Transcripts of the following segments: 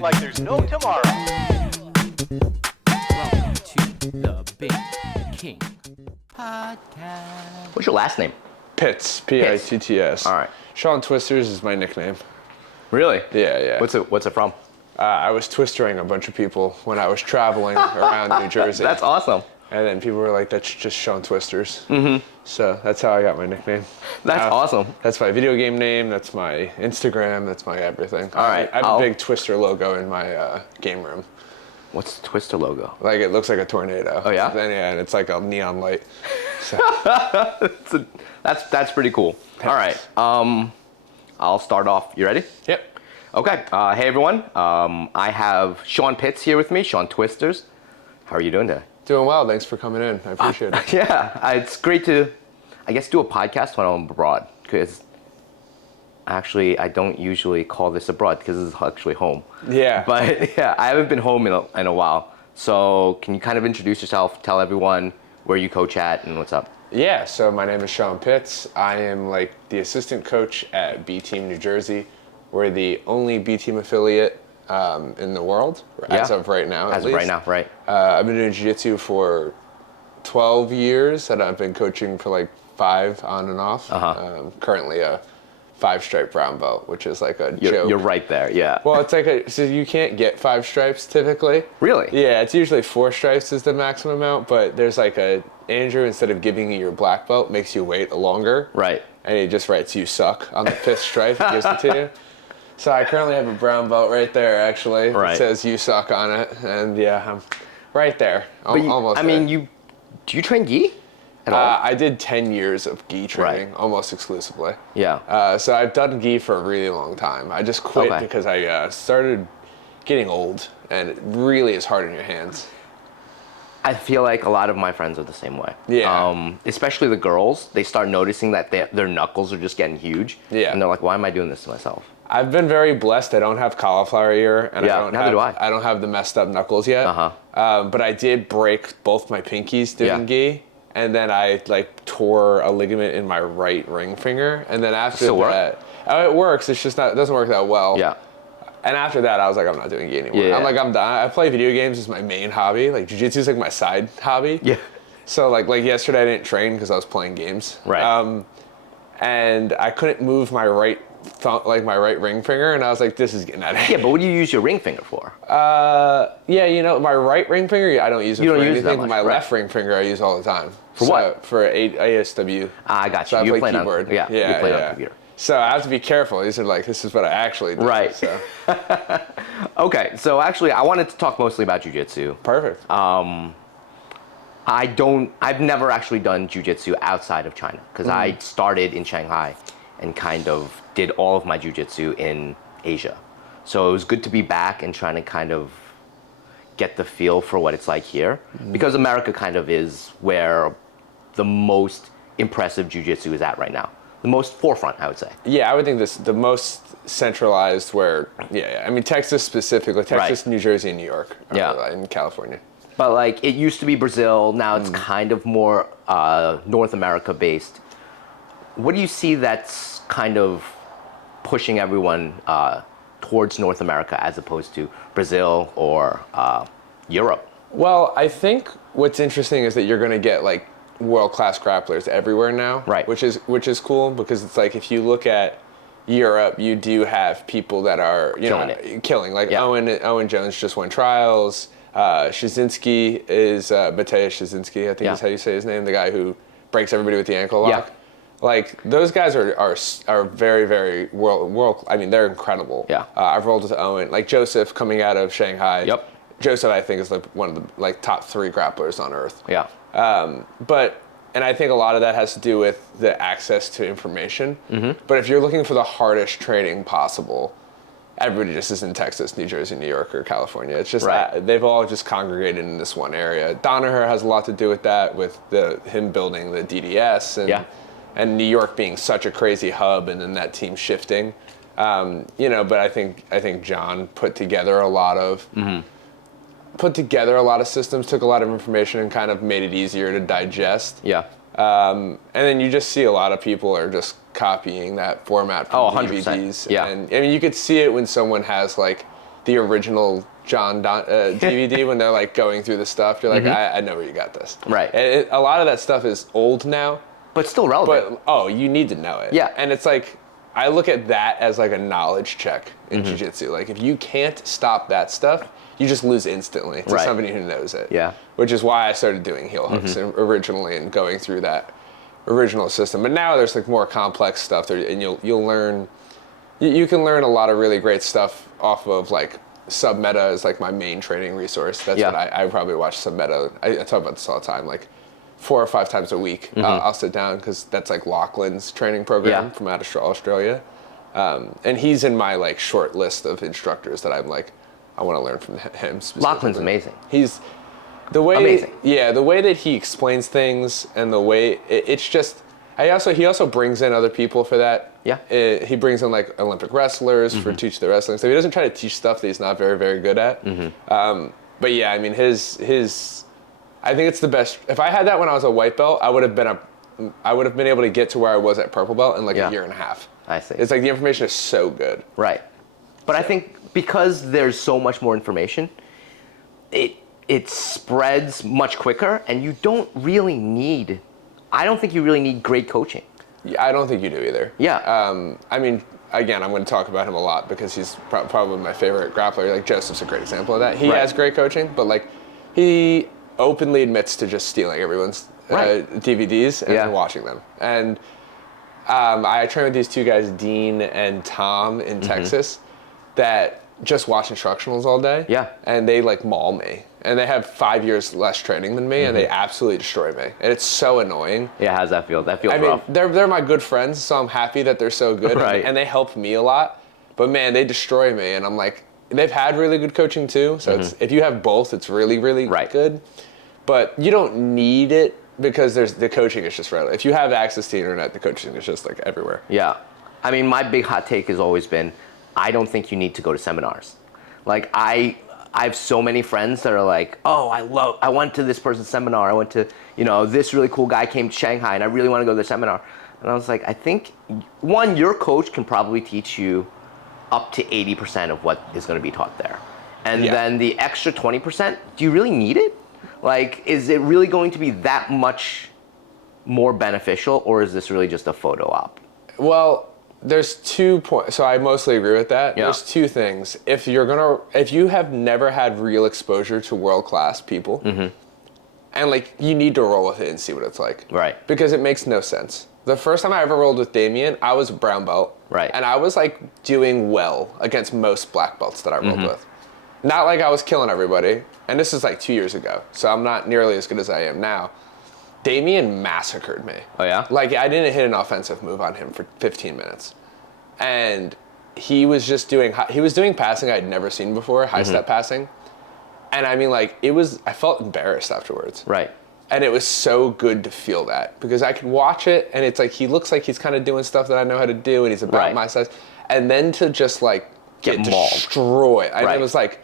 like there's no tomorrow. Welcome to the BingKing podcast. What's your last name? Pitts, P-I-T-T-S. All right. Sean Twisters is my nickname. Really? Yeah. What's it from? I was twistering a bunch of people when I was traveling around New Jersey. That's awesome. And then people were like, that's just Sean Twisters. Mm-hmm. So that's how I got my nickname. That's awesome. That's my video game name. That's my Instagram. That's my everything. All right. I have a big Twister logo in my game room. What's the Twister logo? Like, it looks like a tornado. Oh, yeah? And it's like a neon light. So. That's pretty cool. All right. I'll start off. You ready? Yep. Okay. Hey, everyone. I have Sean Pitts here with me, Sean Twisters. How are you doing today? Doing well. Thanks for coming in. I appreciate it. Yeah. It's great to, I guess, do a podcast when I'm abroad, because actually I don't usually call this abroad because this is actually home. Yeah. But yeah, I haven't been home in a while. So can you kind of introduce yourself, tell everyone where you coach at and what's up? Yeah, so my name is Sean Pitts. I am like the assistant coach at B Team New Jersey. We're the only B Team affiliate in the world, as of right now. As of right now, right. I've been doing jiu-jitsu for 12 years, and I've been coaching for like 5 on and off. Currently a 5-stripe brown belt, which is like a joke. You're right there, yeah. Well, it's like so you can't get 5 stripes typically. Really? Yeah, it's usually 4 stripes is the maximum amount, but there's like Andrew, instead of giving you your black belt, makes you wait longer. Right. And he just writes "you suck" on the 5th stripe and gives it to you. So I currently have a brown belt right there, actually. Right. It says "you suck" on it, and yeah, I'm right there. Almost. I mean, do you train gi at all? I did 10 years of gi training, almost exclusively. Yeah. So I've done gi for a really long time. I just quit because I started getting old, and it really is hard on your hands. I feel like a lot of my friends are the same way. Yeah. Especially the girls, they start noticing that their knuckles are just getting huge. Yeah. And they're like, why am I doing this to myself? I've been very blessed. I don't have cauliflower ear, and neither do I. I don't have the messed up knuckles yet. But I did break both my pinkies doing gi, and then I like tore a ligament in my right ring finger, and then after that, it works. It's just not. It doesn't work that well. Yeah. And after that, I was like, I'm not doing gi anymore. Yeah. I'm done. I play video games as my main hobby. Like jiu-jitsu is like my side hobby. Yeah. So like yesterday, I didn't train because I was playing games. Right. And I couldn't move my right my right ring finger, and I was like, this is getting out of hand. Yeah, but what do you use your ring finger for? Yeah, my right ring finger, I don't use it for anything. That much, my left ring finger, I use all the time. For what? For ASW. I got you. So I You play play keyboard. you play on computer. So I have to be careful. These are like, this is what I actually do. Right. So. Okay, so actually, I wanted to talk mostly about jiu-jitsu. Perfect. I've never actually done jiu-jitsu outside of China, because I started in Shanghai and kind of did all of my jiu-jitsu in Asia. So it was good to be back and trying to kind of get the feel for what it's like here, because America kind of is where the most impressive jiu-jitsu is at right now. The most forefront, I would say. Yeah, I would think the most centralized where, I mean, Texas specifically, Texas, New Jersey, and New York, and California. But like, it used to be Brazil, now it's kind of more North America based. What do you see that's kind of pushing everyone towards North America as opposed to Brazil or Europe? Well, I think what's interesting is that you're going to get like world-class grapplers everywhere now, right? Which is cool, because it's like if you look at Europe, you do have people that are killing. Like Owen Jones just won trials. Shazinski is Mateusz Shazinski, I think is how you say his name, the guy who breaks everybody with the ankle lock. Yeah. Like those guys are very, very world. I mean, they're incredible. Yeah. I've rolled with Owen, like Joseph coming out of Shanghai. Yep. Joseph, I think, is like one of the like top 3 grapplers on earth. Yeah. And I think a lot of that has to do with the access to information. But if you're looking for the hardest training possible, everybody just is in Texas, New Jersey, New York, or California. It's just they've all just congregated in this one area. Danaher has a lot to do with that, with him building the DDS and New York being such a crazy hub, and then that team shifting. But I think John put together a lot of systems, took a lot of information, and kind of made it easier to digest. Yeah. And then you just see a lot of people are just copying that format from DVDs. Yeah. And I mean, you could see it when someone has like the original DVD when they're like going through the stuff. You're like, I know where you got this. Right. And a lot of that stuff is old now. But still relevant. But, you need to know it. Yeah. And it's like, I look at that as like a knowledge check in jiu-jitsu. Like, if you can't stop that stuff, you just lose instantly to somebody who knows it. Yeah. Which is why I started doing heel hooks originally and going through that original system. But now there's like more complex stuff there, and you'll learn, you can learn a lot of really great stuff off of like Submeta is like my main training resource. That's what I probably watch Submeta. I talk about this all the time. Like 4 or 5 times a week, I'll sit down because that's like Lachlan's training program from out of Australia. And he's in my like short list of instructors that I'm like, I want to learn from him specifically. Lachlan's amazing. He's the way, amazing. Yeah, the way that he explains things and the way it's just. He also brings in other people for that. Yeah. He brings in like Olympic wrestlers for teach the wrestling. So he doesn't try to teach stuff that he's not very, very good at. But yeah, I mean his I think it's the best. If I had that when I was a white belt, I would have been able to get to where I was at purple belt in like a year and a half. I see. It's like the information is so good. Right. But I think because there's so much more information, it spreads much quicker, and you don't really need. I don't think you really need great coaching. Yeah, I don't think you do either. Yeah. I mean, again, I'm going to talk about him a lot because he's probably my favorite grappler. Like Joseph's a great example of that. He has great coaching, but like he openly admits to just stealing everyone's DVDs and then watching them. And I train with these two guys, Dean and Tom in Texas, that just watch instructionals all day. Yeah. And they like maul me. And they have 5 years less training than me, and they absolutely destroy me. And it's so annoying. Yeah, how's that feel? That feels rough. rough. They're my good friends, so I'm happy that they're so good. Right. And they help me a lot. But man, they destroy me. And I'm like, they've had really good coaching too. So it's, if you have both, it's really, really good. But you don't need it because the coaching is just right. If you have access to the internet, the coaching is just like everywhere. Yeah. I mean, my big hot take has always been, I don't think you need to go to seminars. Like I have so many friends that are like, oh, I went to this person's seminar. I went to, this really cool guy came to Shanghai and I really want to go to their seminar. And I was like, I think, one, your coach can probably teach you up to 80% of what is going to be taught there. And then the extra 20%, do you really need it? Like, is it really going to be that much more beneficial, or is this really just a photo op? Well, there's 2 points. So I mostly agree with that. Yeah. There's 2 things. If you have never had real exposure to world-class people, and like you need to roll with it and see what it's like. Right. Because it makes no sense. The first time I ever rolled with Damien, I was a brown belt. Right. And I was like doing well against most black belts that I rolled with. Not like I was killing everybody. And this is like 2 years ago. So I'm not nearly as good as I am now. Damien massacred me. Oh, yeah? Like, I didn't hit an offensive move on him for 15 minutes. And he was just doing passing I'd never seen before, high step passing. And I mean, like, I felt embarrassed afterwards. Right. And it was so good to feel that because I could watch it and it's like, he looks like he's kind of doing stuff that I know how to do and he's about my size. And then to just like get destroyed. And it was like,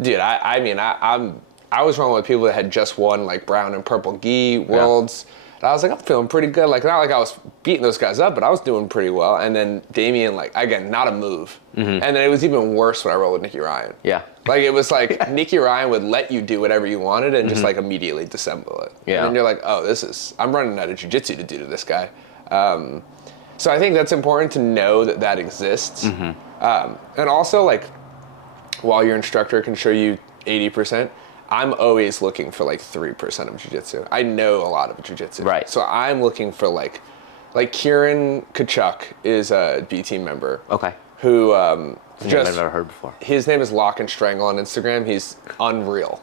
dude, I was rolling with people that had just won like brown and purple gi worlds. And I was like, I'm feeling pretty good. Like, not like I was beating those guys up, but I was doing pretty well. And then Damien, like, again, not a move. And then it was even worse when I rolled with Nicky Ryan. Yeah. Like, it was like Nicky Ryan would let you do whatever you wanted and just like immediately disassemble it. Yeah. And then you're like, oh, I'm running out of jiu-jitsu to do to this guy. So I think that's important to know that exists. And also, like, while your instructor can show you 80%, I'm always looking for like 3% of jiu-jitsu. I know a lot of jiu-jitsu. Right. So I'm looking for like Kieran Kachuk is a B team member. Okay. Who I've never heard before. His name is Lock and Strangle on Instagram. He's unreal.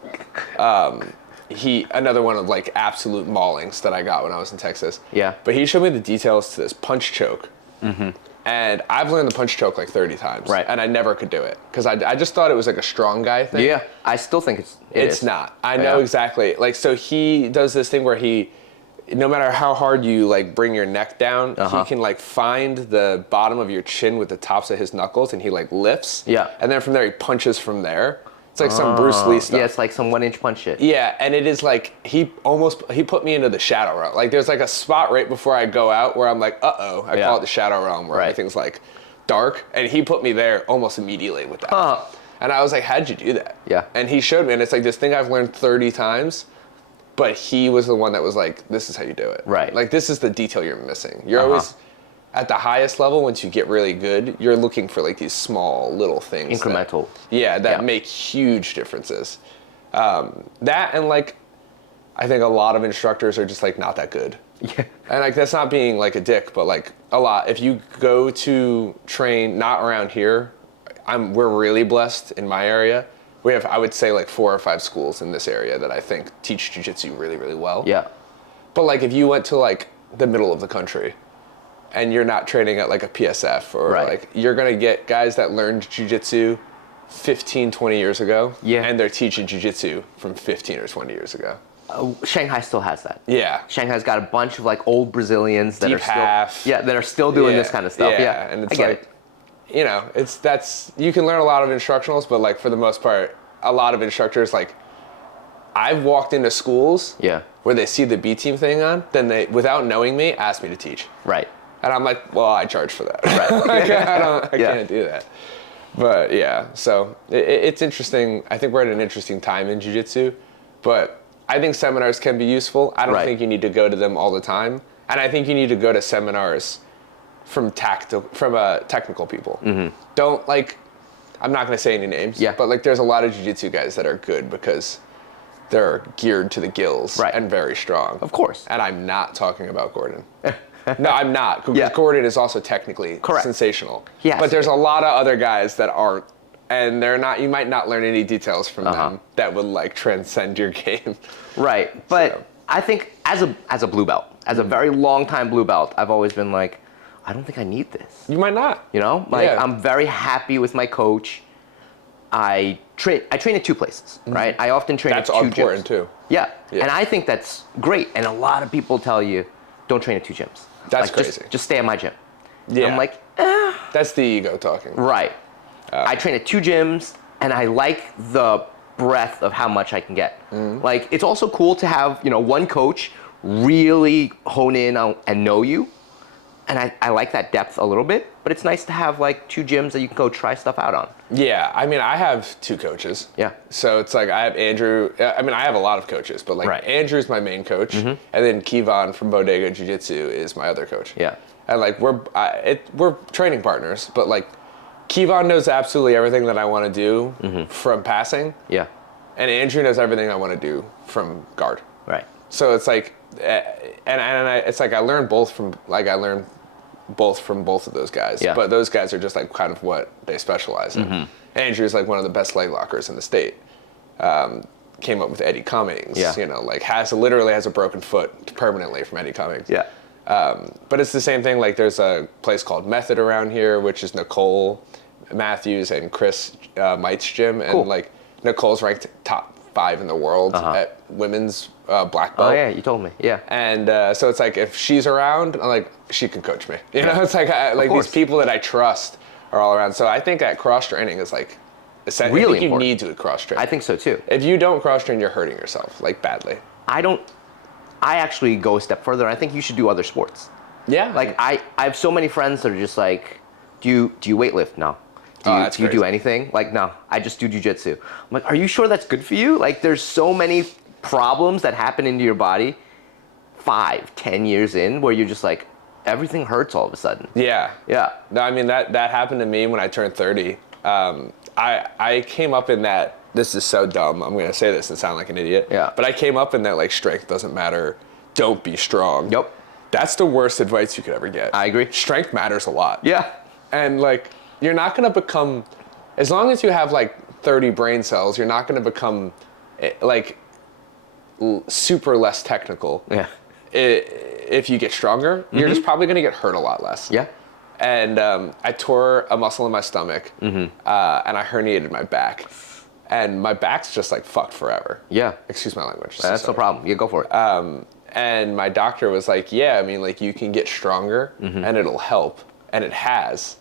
Another one of like absolute maulings that I got when I was in Texas. Yeah. But he showed me the details to this punch choke. And I've learned the punch choke like 30 times. Right. And I never could do it. Because I just thought it was like a strong guy thing. Yeah. I still think it's not. I know exactly. Like, so he does this thing where no matter how hard you like bring your neck down, he can like find the bottom of your chin with the tops of his knuckles and he like lifts. Yeah. And then from there he punches from there. It's like some Bruce Lee stuff. Yeah, it's like some 1-inch punch shit. Yeah, and it is like, he put me into the shadow realm. Like there's like a spot right before I go out where I'm like, uh-oh, call it the shadow realm where everything's like dark. And he put me there almost immediately with that. And I was like, how'd you do that? Yeah. And he showed me, and it's like this thing I've learned 30 times, but he was the one that was like, this is how you do it. Right. Like, this is the detail you're missing. You're always, at the highest level, once you get really good, you're looking for like these small little things. Incremental. That make huge differences. That and like, I think a lot of instructors are just like not that good. Yeah. And like, that's not being like a dick, but like a lot. If you go to train, not around here, we're really blessed in my area. We have, I would say, like 4 or 5 schools in this area that I think teach jiu-jitsu really, really well. Yeah. But like, if you went to like the middle of the country and you're not training at like a PSF or like, you're gonna get guys that learned jiu-jitsu 15, 20 years ago. Yeah. And they're teaching jiu-jitsu from 15 or 20 years ago. Shanghai still has that. Yeah. Shanghai's got a bunch of like old Brazilians that Deep are still half. that are still doing this kind of stuff. Yeah. And it's I get like, it. you know, you can learn a lot of instructionals, but like for the most part, a lot of instructors, like, I've walked into schools where they see the B team thing on, then they, without knowing me, ask me to teach. Right. And I'm like, well, I charge for that. Right. Like, I can't do that. But yeah, so it's interesting. I think we're at an interesting time in jiu-jitsu, but I think seminars can be useful. I don't think you need to go to them all the time. And I think you need to go to seminars from technical people. Don't like, I'm not going to say any names, but like there's a lot of jiu-jitsu guys that are good because they're geared to the gills and very strong. Of course. And I'm not talking about Gordon. No, I'm not. Because Gordon is also technically sensational. Yes. But there's a lot of other guys that aren't, and they're not. You might not learn any details from them that would like transcend your game. Right. But I think as a blue belt, as a very long time blue belt, I've always been like, I don't think I need this. You might not. You know, like I'm very happy with my coach. I train at 2 places, right? I often train at 2 gyms. That's important too. Yeah. And I think that's great. And a lot of people tell you, don't train at 2 gyms. That's like, crazy. Just stay at my gym. Yeah. I'm like, That's the ego talking. Right. I train at 2 gyms, and I like the breadth of how much I can get. Like, it's also cool to have, one coach really hone in on and know you. And I like that depth a little bit, but it's nice to have like 2 gyms that you can go try stuff out on. Yeah, I mean, I have 2 coaches. Yeah. So it's like I have Andrew. I mean, I have a lot of coaches, but like Andrew's my main coach, and then Kevon from Bodega Jiu Jitsu is my other coach. Yeah. And like we're training partners, but like Kevon knows absolutely everything that I want to do from passing. Yeah. And Andrew knows everything I want to do from guard. Right. So it's like, it's like I learned both from both of those guys. Yeah. But those guys are just like kind of what they specialize in. Andrew's like one of the best leg lockers in the state. Came up with Eddie Cummings. Yeah. Like literally has a broken foot permanently from Eddie Cummings. Yeah. But it's the same thing. Like there's a place called Method around here, which is Nicole Matthews and Chris Might's gym, and like Nicole's ranked top 5 in the world at women's black belt. Oh yeah, you told me. Yeah. And so it's like if she's around, I'm like she can coach me. It's like these people that I trust are all around. So I think that cross training is like essential. Really I think you important. need to cross train. I think so too. If you don't cross train, you're hurting yourself like badly. I actually go a step further. I think you should do other sports. Yeah. Like I have so many friends that are just like, do you weight-lift? No. Do you do anything? Like, no, I just do jiu-jitsu. I'm like, are you sure that's good for you? Like, there's so many problems that happen into your body 5-10 years in where you're just like, everything hurts all of a sudden. Yeah. Yeah. No, I mean, that happened to me when I turned 30. I came up in that, this is so dumb, I'm going to say this and sound like an idiot. Yeah. But I came up in that, like, strength doesn't matter, don't be strong. Yep. That's the worst advice you could ever get. I agree. Strength matters a lot. Yeah. And, like, you're not going to become, as long as you have, like, 30 brain cells, you're not going to become, like, super less technical. Yeah. If you get stronger, you're just probably going to get hurt a lot less. Yeah. And I tore a muscle in my stomach, and I herniated my back. And my back's just, like, fucked forever. Yeah. Excuse my language. That's no problem. Yeah, go for it. And my doctor was like, yeah, I mean, like, you can get stronger, and it'll help. And it has.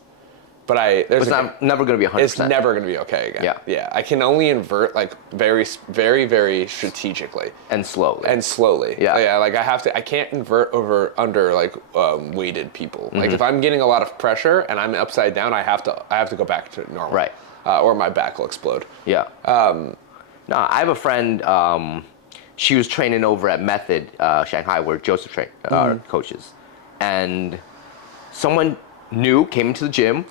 But it's never going to be 100%. It's never going to be okay again. Yeah. Yeah. I can only invert, like, very, very, very strategically. And slowly. Yeah. Yeah. Like, I can't invert under, like, weighted people. Like, if I'm getting a lot of pressure and I'm upside down, I have to go back to normal. Right. or my back will explode. Yeah. No, I have a friend. She was training over at Method Shanghai, where Joseph coaches, and someone new came into the gym.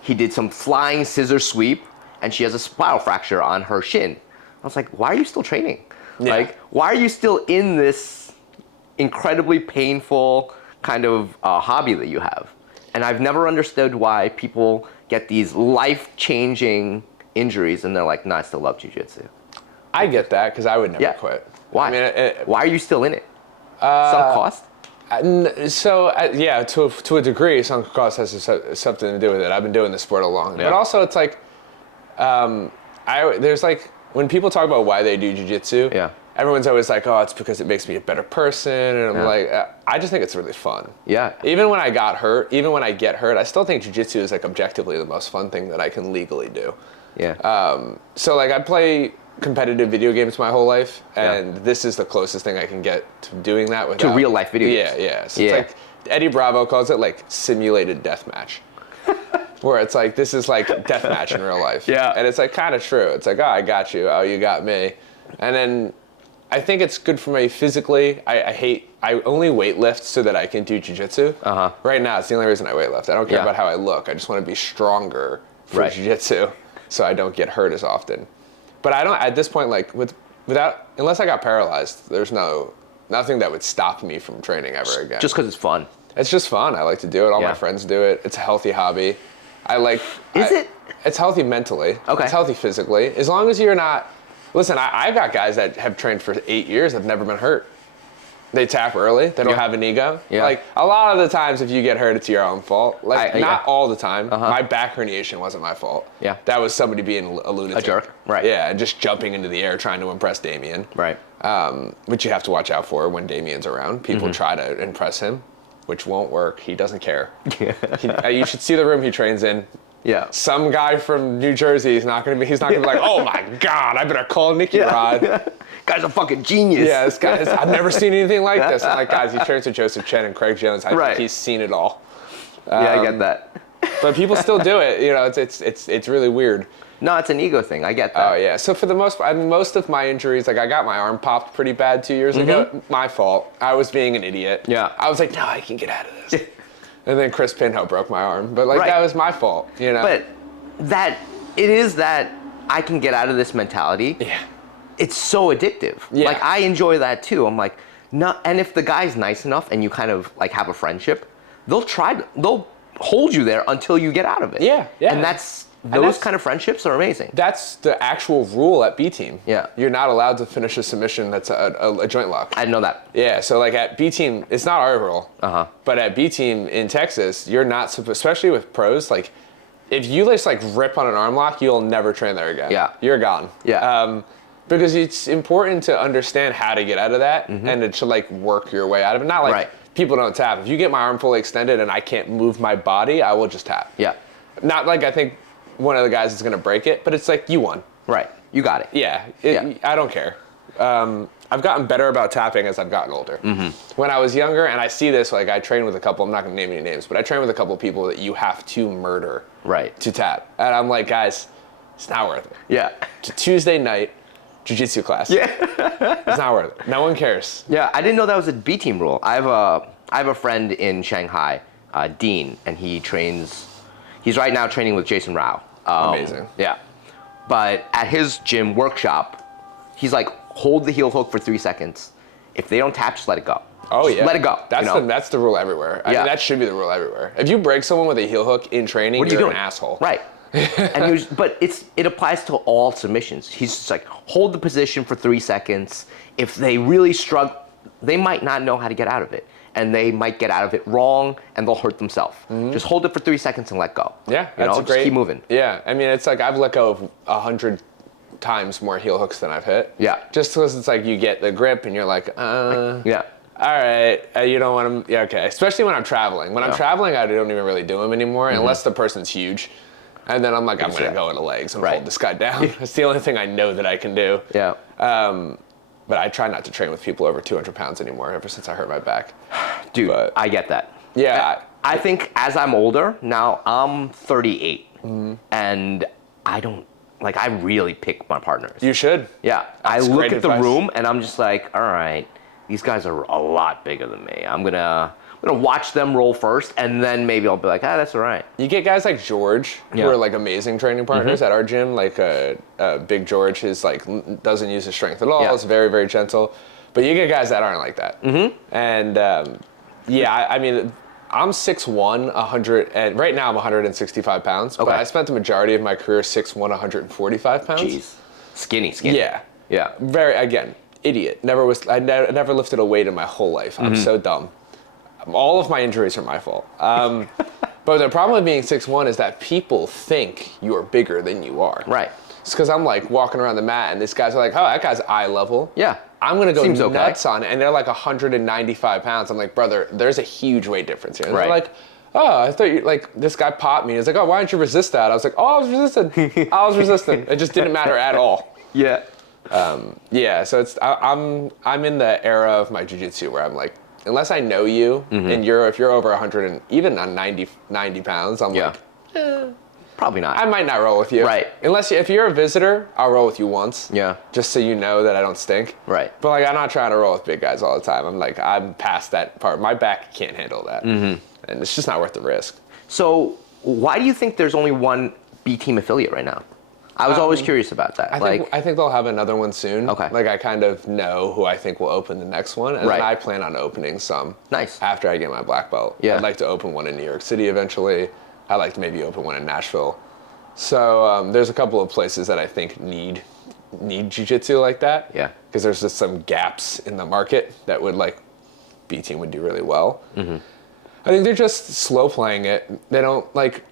He did some flying scissor sweep, and she has a spiral fracture on her shin. I was like, why are you still training? Yeah. Like, why are you still in this incredibly painful kind of hobby that you have? And I've never understood why people get these life-changing injuries and they're like, no, I still love jiu-jitsu. I get that because I would never Yeah. quit. Why? I mean, Why are you still in it? Sunk cost? Yeah, to a degree, sunk cost has something to do with it. I've been doing this sport a long time. Yeah. But also, it's like, there's like, when people talk about why they do jiu-jitsu, Yeah. everyone's always like, oh, it's because it makes me a better person. And I'm like, I just think it's really fun. Yeah. Even when I got hurt, even when I get hurt, I still think jiu-jitsu is like objectively the most fun thing that I can legally do. Yeah. So like I play competitive video games my whole life, and this is the closest thing I can get to doing that without... To real life video games. Yeah. So it's like, Eddie Bravo calls it like simulated deathmatch. Where it's like, this is like deathmatch in real life. Yeah. And it's like kind of true. It's like, oh, I got you. Oh, you got me. And then I think it's good for me physically. I only weightlift so that I can do jiu-jitsu. Right now, it's the only reason I weightlift. I don't care about how I look. I just want to be stronger for jiu-jitsu so I don't get hurt as often. But I don't, at this point, like, unless I got paralyzed, there's nothing that would stop me from training ever again. Just because it's fun. It's just fun. I like to do it. All my friends do it. It's a healthy hobby. Is it? It's healthy mentally. Okay. It's healthy physically. As long as you're not, listen, I've got guys that have trained for 8 years that have never been hurt. They tap early. They don't have an ego. Yeah. Like, a lot of the times if you get hurt, it's your own fault. Like, not all the time. My back herniation wasn't my fault. Yeah. That was somebody being a lunatic. A jerk. Right. Yeah, and just jumping into the air trying to impress Damien. Right. Which you have to watch out for when Damien's around. People try to impress him, which won't work. He doesn't care. You should see the room he trains in. Yeah. Some guy from New Jersey is not gonna be like, oh my God, I better call Nicky Rod. Guy's a fucking genius. Yeah, this guy I've never seen anything like this. I'm like, guys, he trains with Joseph Chen and Craig Jones. I think he's seen it all. I get that. But people still do it. You know, it's really weird. No, it's an ego thing. I get that. Oh yeah. So for the most part, most of my injuries, like I got my arm popped pretty bad 2 years ago. My fault. I was being an idiot. Yeah. I was like, no, I can get out of this. And then Chris Pinho broke my arm. But like that was my fault, you know. But it is that I can get out of this mentality. Yeah. It's so addictive. Yeah. Like I enjoy that too. I'm like, no, and if the guy's nice enough and you kind of like have a friendship, they'll hold you there until you get out of it. Yeah. And those kind of friendships are amazing. That's the actual rule at B Team. Yeah. You're not allowed to finish a submission that's a joint lock. I didn't know that. Yeah, so like at B Team, it's not our rule. But at B Team in Texas, you're not supposed, especially with pros, like if you just like rip on an arm lock, you'll never train there again. Yeah. You're gone. Yeah. Because it's important to understand how to get out of that and to like work your way out of it. Not like people don't tap. If you get my arm fully extended and I can't move my body, I will just tap. Yeah. Not like I think one of the guys is gonna break it, but it's like you won. Right. You got it. Yeah. I don't care. I've gotten better about tapping as I've gotten older. When I was younger, and I see this, like I train with a couple, I'm not gonna name any names, but I train with a couple of people that you have to murder to tap. And I'm like, guys, it's not worth it. Yeah. It's a Tuesday night jiu-jitsu class. Yeah. It's not worth it. No one cares. Yeah, I didn't know that was a B Team rule. I have a friend in Shanghai, Dean, and he's right now training with Jason Rao. Amazing. Yeah. But at his gym workshop, he's like, hold the heel hook for 3 seconds. If they don't tap, just let it go. Oh, just yeah. let it go. That's the rule everywhere. I mean, that should be the rule everywhere. If you break someone with a heel hook in training, you're an asshole. Right. But it applies to all submissions. He's just like, hold the position for 3 seconds. If they really struggle, they might not know how to get out of it. And they might get out of it wrong, and they'll hurt themselves. Just hold it for 3 seconds and let go. Yeah, that's great. Just keep moving. Yeah, I mean, it's like I've let go of 100 times more heel hooks than I've hit. Yeah. Just because it's like you get the grip and you're like, yeah. All right, you don't want them. Yeah, okay. Especially when I'm traveling. When I'm traveling, I don't even really do them anymore, unless the person's huge. And then I'm like, I'm gonna go into legs and hold this guy down. It's the only thing I know that I can do. Yeah. But I try not to train with people over 200 pounds anymore ever since I hurt my back. Dude, I get that. Yeah. I think as I'm older, now I'm 38, and I don't, like, I really pick my partners. You should. Yeah, I That's look great at the advice. room and I'm just like, all right, these guys are a lot bigger than me. I'm gonna watch them roll first, and then maybe I'll be like, that's all right. You get guys like George, who Yeah. are like amazing training partners at our gym. Like Big George is like doesn't use his strength at all. Yeah. It's very, very gentle. But you get guys that aren't like that. And I mean, I'm 6'1", 100, and right now I'm 165 pounds. But Okay. I spent the majority of my career 6'1", 145 pounds. Jeez, skinny. Yeah. Yeah. Very, again, idiot. I never lifted a weight in my whole life. I'm so dumb. All of my injuries are my fault. But the problem with being 6'1" is that people think you're bigger than you are. Right. It's because I'm like walking around the mat and these guys are like, oh, that guy's eye level. Yeah. I'm going to go Seems okay. nuts on it. And they're like 195 pounds. I'm like, brother, there's a huge weight difference here. And Right. they're like, oh, I thought you, like, this guy popped me. He's like, oh, why didn't you resist that? I was like, oh, I was resisting. I was resisting. It just didn't matter at all. Yeah. Yeah, so I'm in the era of my jiu-jitsu where I'm like, unless I know you and if you're over 100 and even on 90 pounds, I'm Yeah. like, Probably not. I might not roll with you. Right. If you're a visitor, I'll roll with you once. Yeah. Just so you know that I don't stink. Right. But like, I'm not trying to roll with big guys all the time. I'm past that part. My back can't handle that. And it's just not worth the risk. So why do you think there's only one B Team affiliate right now? I was always curious about that. I think they'll have another one soon. Okay. Like I kind of know who I think will open the next one, and Right. then I plan on opening some. Nice. After I get my black belt. Yeah. I'd like to open one in New York City eventually. I'd like to maybe open one in Nashville. So there's a couple of places that I think need jiu-jitsu like that. Yeah. Because there's just some gaps in the market that would like B Team would do really well. I think they're just slow playing it. They don't like.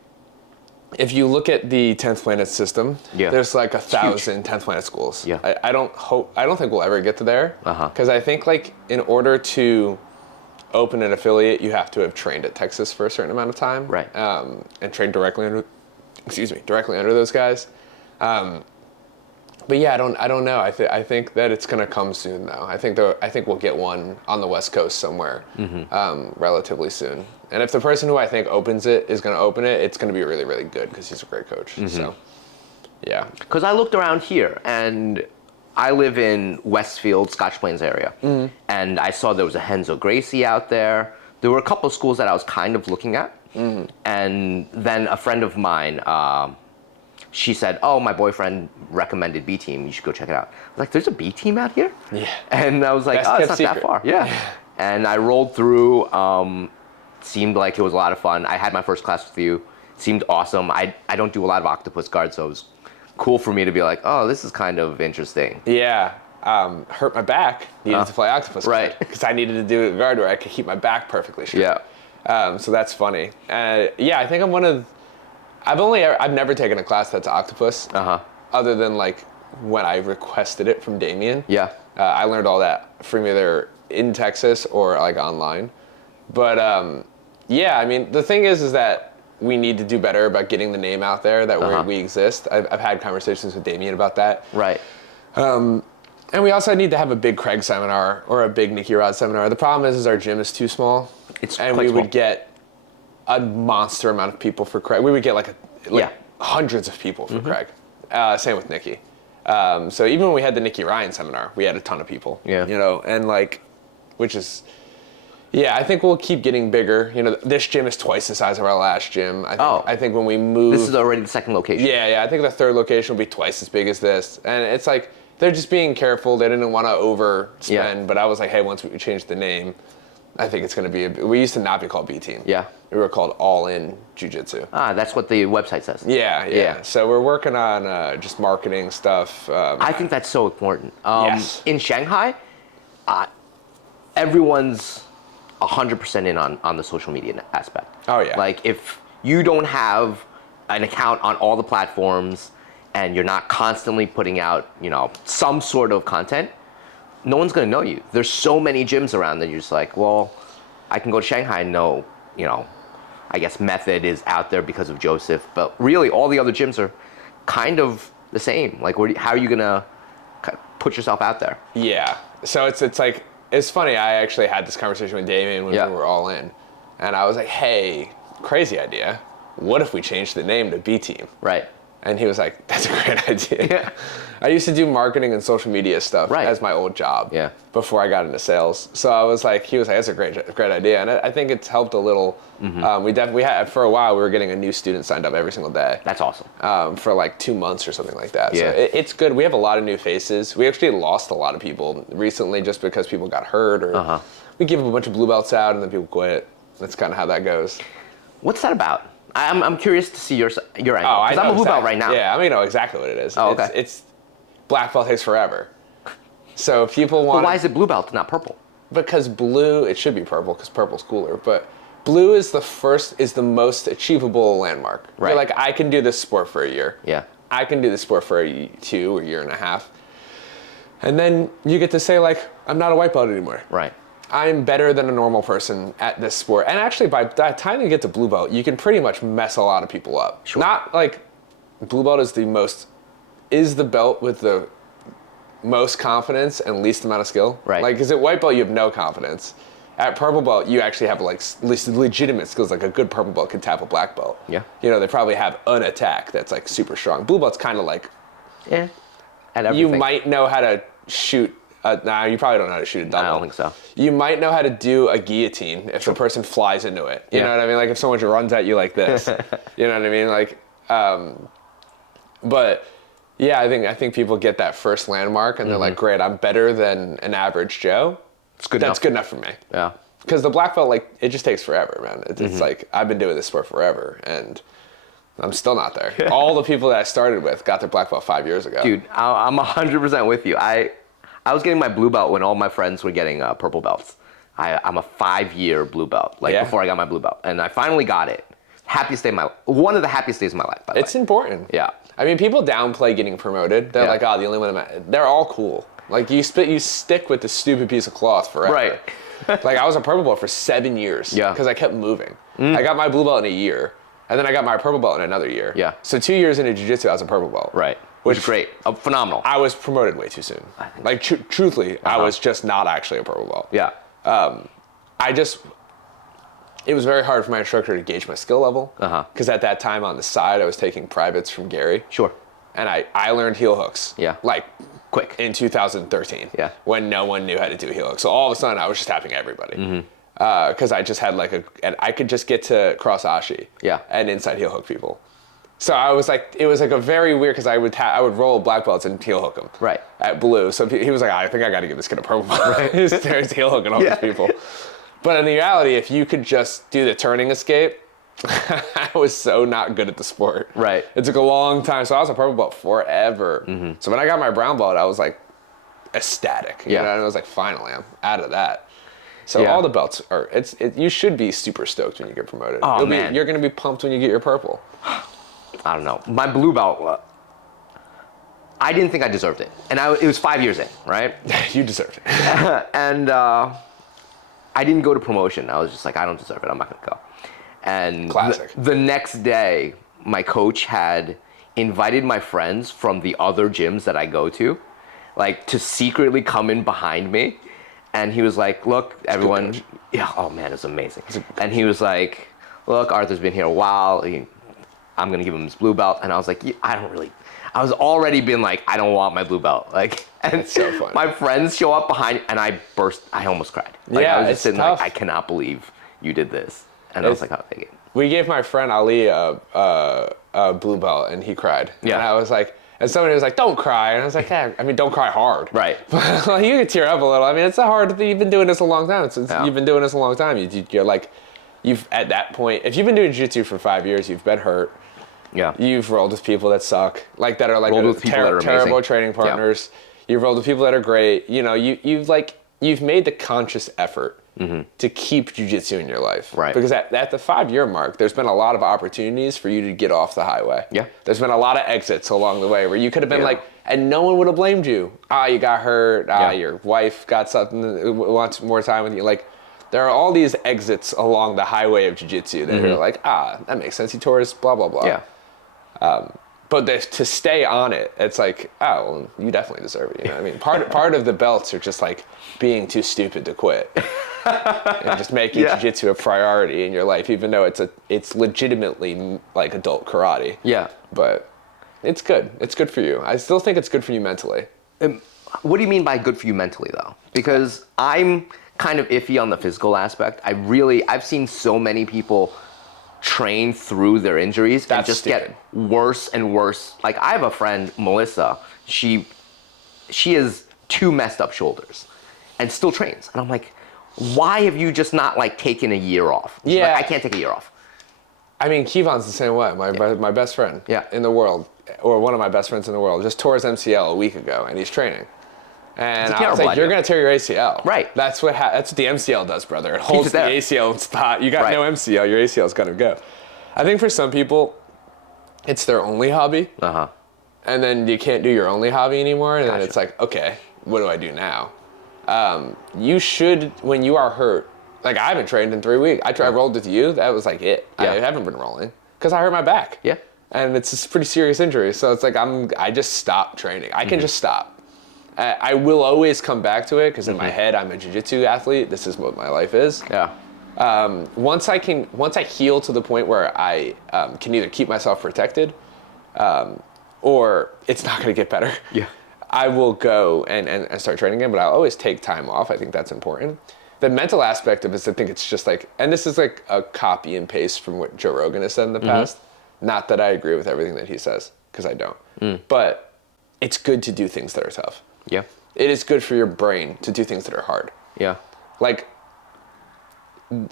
If you look at the 10th Planet system, Yeah. there's like 1,000 10th Planet schools. Yeah. I don't think we'll ever get to there. Uh-huh. Because I think like in order to open an affiliate, you have to have trained at Texas for a certain amount of time. Right. And trained directly under those guys. But yeah, I don't know. I think that it's gonna come soon though. I think we'll get one on the West Coast somewhere relatively soon. And if the person who I think opens it is gonna open it, it's gonna be really, really good because he's a great coach. So yeah. Because I looked around here, and I live in Westfield, Scotch Plains area, and I saw there was a Henzo Gracie out there. There were a couple of schools that I was kind of looking at, and then a friend of mine, she said, "Oh, my boyfriend recommended B Team. You should go check it out." I was like, "There's a B Team out here?" Yeah. And I was like, Best "Oh, it's kept not that secret. far." Yeah. And I rolled through. Seemed like it was a lot of fun. I had my first class with you. Seemed awesome. I don't do a lot of octopus guards, so it was cool for me to be like, "Oh, this is kind of interesting." Yeah. Hurt my back. Needed to play octopus. Right. Because I needed to do a guard where I could keep my back perfectly straight. Yeah. So that's funny. Yeah, I think I'm one of. I've never taken a class that's octopus. Other than like when I requested it from Damien. Yeah. I learned all that from either in Texas or like online. But yeah, I mean the thing is that we need to do better about getting the name out there that we exist. I've had conversations with Damien about that. Right. And we also need to have a big Craig seminar or a big Nicky Rod seminar. The problem is our gym is too small. It's and quite we small. would get a monster amount of people for Craig. We would get like hundreds of people for Craig. Same with Nicky. So even when we had the Nicky Ryan seminar, we had a ton of people. Yeah. You know, and like, which is, yeah, I think we'll keep getting bigger. You know, this gym is twice the size of our last gym. I think when we move. This is already the second location. Yeah, I think the third location will be twice as big as this. And it's like, they're just being careful. They didn't want to overspend. Yeah. But I was like, hey, once we change the name, I think it's going to be, we used to not be called B Team. Yeah. We were called All In Jiu-Jitsu. That's what the website says. Yeah. So we're working on just marketing stuff. I think that's so important. Yes. In Shanghai, everyone's 100% in on the social media aspect. Oh, yeah. Like if you don't have an account on all the platforms and you're not constantly putting out, some sort of content, no one's gonna know you. There's so many gyms around that you're just like, well, I can go to Shanghai and know, I guess Method is out there because of Joseph, but really all the other gyms are kind of the same. Like, how are you gonna put yourself out there? Yeah. So it's like, it's funny. I actually had this conversation with Damien when we were all in, and I was like, hey, crazy idea. What if we changed the name to B Team? Right. And he was like, that's a great idea. Yeah. I used to do marketing and social media stuff Right. as my old job Yeah. before I got into sales. So I was like, he was like, that's a great idea. And I think it's helped a little. We had, for a while, we were getting a new student signed up every single day. That's awesome. For like 2 months or something like that. Yeah. So it's good. We have a lot of new faces. We actually lost a lot of people recently just because people got hurt or we give a bunch of blue belts out and then people quit. That's kind of how that goes. What's that about? I'm curious to see your angle. Oh, I Because know I'm a blue belt exactly. right now. Yeah, I mean, I know exactly what it is. Oh, okay. It's black belt takes forever. So if people want. But why is it blue belt, not purple? Because blue, it should be purple because purple's cooler, but blue is the most achievable landmark. Right. You're like, I can do this sport for a year. Yeah. I can do this sport for 2 or year and a half. And then you get to say like, I'm not a white belt anymore. Right. I'm better than a normal person at this sport. And actually, by the time you get to blue belt, you can pretty much mess a lot of people up. Sure. Not like blue belt is the belt with the most confidence and least amount of skill. Right. Like, because at white belt, you have no confidence. At purple belt, you actually have like legitimate skills. Like a good purple belt can tap a black belt. Yeah. You know, they probably have an attack that's like super strong. Blue belt's kind of like, Yeah. At you everything. might know how to shoot. Nah, you probably don't know how to shoot a double. I don't think so. You might know how to do a guillotine if the person flies into it. You Yeah. know what I mean? Like if someone just runs at you like this. You know what I mean? Like, but yeah, I think people get that first landmark and they're like, great, I'm better than an average Joe. It's good That's enough. good enough for me. Yeah. Because the black belt, like, it just takes forever, man. It's like, I've been doing this sport forever and I'm still not there. All the people that I started with got their black belt 5 years ago. Dude, I'm 100% with you. I was getting my blue belt when all my friends were getting purple belts. I'm a 5-year blue belt, like Yeah. before I got my blue belt. And I finally got it. Happiest day of my life. One of the happiest days of my life, by the It's way. important. Yeah. I mean, people downplay getting promoted. They're Yeah. like, oh, the only one they're all cool. Like, you stick with the stupid piece of cloth forever. Right. Like, I was a purple belt for 7 years. Yeah. Because I kept moving. I got my blue belt in a year, and then I got my purple belt in another year. Yeah. So 2 years into jiu-jitsu, I was a purple belt. Right. Which is great. Phenomenal. I was promoted way too soon. Like, truthfully, I was just not actually a purple belt. Yeah. It was very hard for my instructor to gauge my skill level. Uh-huh. Because at that time on the side, I was taking privates from Gary. Sure. And I learned heel hooks. Yeah. Like, Quick. in 2013. Yeah. When no one knew how to do heel hooks. So all of a sudden, I was just tapping everybody. Because I just had and I could just get to cross ashi. Yeah. And inside heel hook people. So I was like, it was like a very weird, because I would roll black belts and heel hook them. Right. At blue. So he was like, I think I got to give this kid a purple belt. Right. He's heel hooking all these people. But in the reality, if you could just do the turning escape, I was so not good at the sport. Right. It took a long time. So I was a purple belt forever. So when I got my brown belt, I was like ecstatic. You Yeah. know? And I was like, finally, I'm out of that. So Yeah. all the belts are, you should be super stoked when you get promoted. Oh, man. You're going to be pumped when you get your purple. I don't know. My blue belt, I didn't think I deserved it. And it was 5 years in, right? You deserved it. And I didn't go to promotion. I was just like, I don't deserve it. I'm not going to go. And Classic. The next day, my coach had invited my friends from the other gyms that I go to, like, to secretly come in behind me. And he was like, look, everyone. coach. Yeah, oh man, it's amazing. And he was like, look, Arthur's been here a while. I'm going to give him his blue belt. And I was like, yeah, I was already been like, I don't want my blue belt. Like, and That's so funny. my friends show up behind, and I almost cried. Like, Yeah, I was it's just sitting tough. like, I cannot believe you did this. And I was like, I'll take it. We gave my friend Ali a blue belt, and he cried. Yeah. And I was like, and somebody was like, don't cry. And I was like, yeah, I mean, don't cry hard. Right. Well, you can tear up a little. I mean, it's a hard, you've been doing this a long time. Yeah. You've been doing this a long time. You're like, at that point, if you've been doing jiu-jitsu for 5 years, you've been hurt. Yeah. You've rolled with people that suck, like that are like Rolled with people that are terrible amazing. training partners. You've rolled with people that are great. You know, you've made the conscious effort to keep jiu-jitsu in your life. Right. Because at the 5-year mark, there's been a lot of opportunities for you to get off the highway. Yeah. There's been a lot of exits along the way where you could have been Yeah. like, and no one would have blamed you. You got hurt. Yeah. Your wife got something, wants more time with you. Like, there are all these exits along the highway of jiu-jitsu that are like, that makes sense. He tore his blah, blah, blah. Yeah. But to stay on it, it's like, well, you definitely deserve it. You know what I mean? Part of the belts are just like being too stupid to quit. And just making jiu-jitsu a priority in your life, even though it's legitimately like adult karate. Yeah. But it's good. It's good for you. I still think it's good for you mentally. What do you mean by good for you mentally, though? Because I'm kind of iffy on the physical aspect. I've seen so many people train through their injuries and That's just stupid. get worse and worse. Like, I have a friend, Melissa. She has 2 messed up shoulders and still trains. And I'm like, why have you just not, like, taken a year off? She's Yeah. like, I can't take a year off. I mean, Kevon's the same way. My best friend in the world, or one of my best friends in the world, just tore his MCL a week ago, and he's training. And It's a I was terrible like, you're idea. going to tear your ACL. Right. That's what the MCL does, brother. It holds it the there. ACL in spot. You got Right. no MCL, your ACL's going to go. I think for some people, it's their only hobby. Uh-huh. And then you can't do your only hobby anymore. And then Gotcha. it's like, okay, what do I do now? You should, when you are hurt, like I haven't trained in 3 weeks. I rolled with you. That was like it. Yeah. I haven't been rolling because I hurt my back. Yeah. And it's a pretty serious injury. So it's like I just stopped training. I can just stop. I will always come back to it because in my head I'm a jiu-jitsu athlete. This is what my life is. Yeah. Once I heal to the point where I can either keep myself protected, or it's not going to get better. Yeah. I will go and start training again, but I'll always take time off. I think that's important. The mental aspect of it, I think it's just like, and this is like a copy and paste from what Joe Rogan has said in the past. Not that I agree with everything that he says, because I don't. But it's good to do things that are tough. Yeah. It is good for your brain to do things that are hard. Yeah. Like,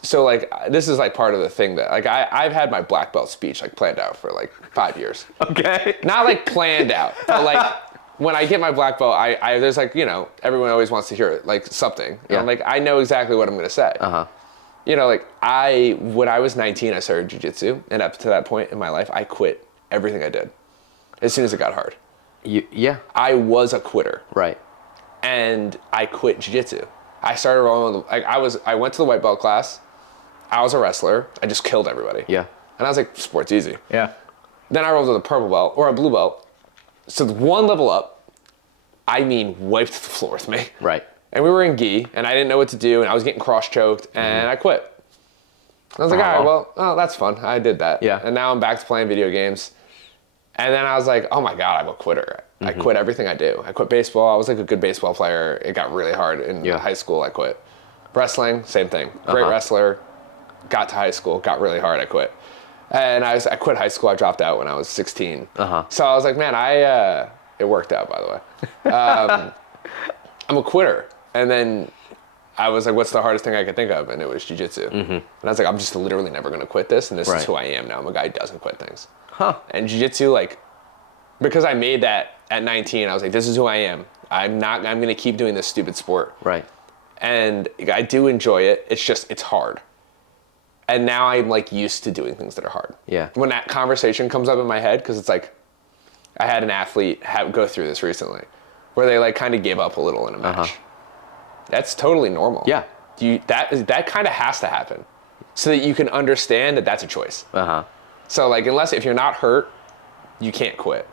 so like, this is like part of the thing that, like, I've had my black belt speech like planned out for like 5 years. Okay. Not like planned out, but like when I get my black belt, I there's like, you know, everyone always wants to hear it, like something. And Yeah. I'm like, I know exactly what I'm going to say. Uh-huh. You know, like when I was 19, I started jiu-jitsu, and up to that point in my life, I quit everything I did as soon as it got hard. Yeah. I was a quitter, Right. and I quit jiu-jitsu. I started rolling, like I went to the white belt class. I was a wrestler. I just killed everybody. Yeah. And I was like, sport's easy. Yeah. Then I rolled with a purple belt or a blue belt. So one level up, I mean, wiped the floor with me. Right. And we were in gi, and I didn't know what to do, and I was getting cross-choked, and I quit. I was like, all right, well, oh, that's fun. I did that. Yeah. And now I'm back to playing video games. And then I was like, oh my God, I'm a quitter. I quit everything I do. I quit baseball. I was like a good baseball player. It got really hard in high school. I quit. Wrestling, same thing. Great wrestler. Got to high school, got really hard. I quit. And I quit high school. I dropped out when I was 16. So I was like, man, it worked out, by the way. I'm a quitter. And then I was like, what's the hardest thing I could think of? And it was jiu-jitsu. And I was like, I'm just literally never going to quit this. And this is who I am now. I'm a guy who doesn't quit things. And jiu-jitsu, like, because I made that at 19, I was like, this is who I am. I'm going to keep doing this stupid sport. Right. And I do enjoy it. It's hard. And now I'm like used to doing things that are hard. Yeah. When that conversation comes up in my head, because it's like, I had an athlete go through this recently, where they like kind of gave up a little in a match. That's totally normal. Yeah. That kind of has to happen, so that you can understand that that's a choice. So like, if you're not hurt, you can't quit.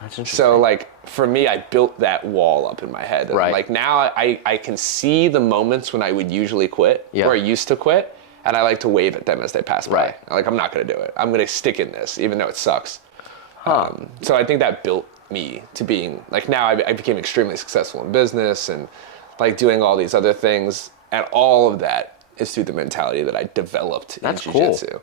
That's interesting. So like for me, I built that wall up in my head. And Right. like now I can see the moments when I would usually quit, Yeah. or I used to quit, and I like to wave at them as they pass by. Right. Like, I'm not gonna do it. I'm gonna stick in this, even though it sucks. So I think that built me to being, like, now I became extremely successful in business and like doing all these other things, and all of that is through the mentality that I developed That's in cool. jiu-jitsu.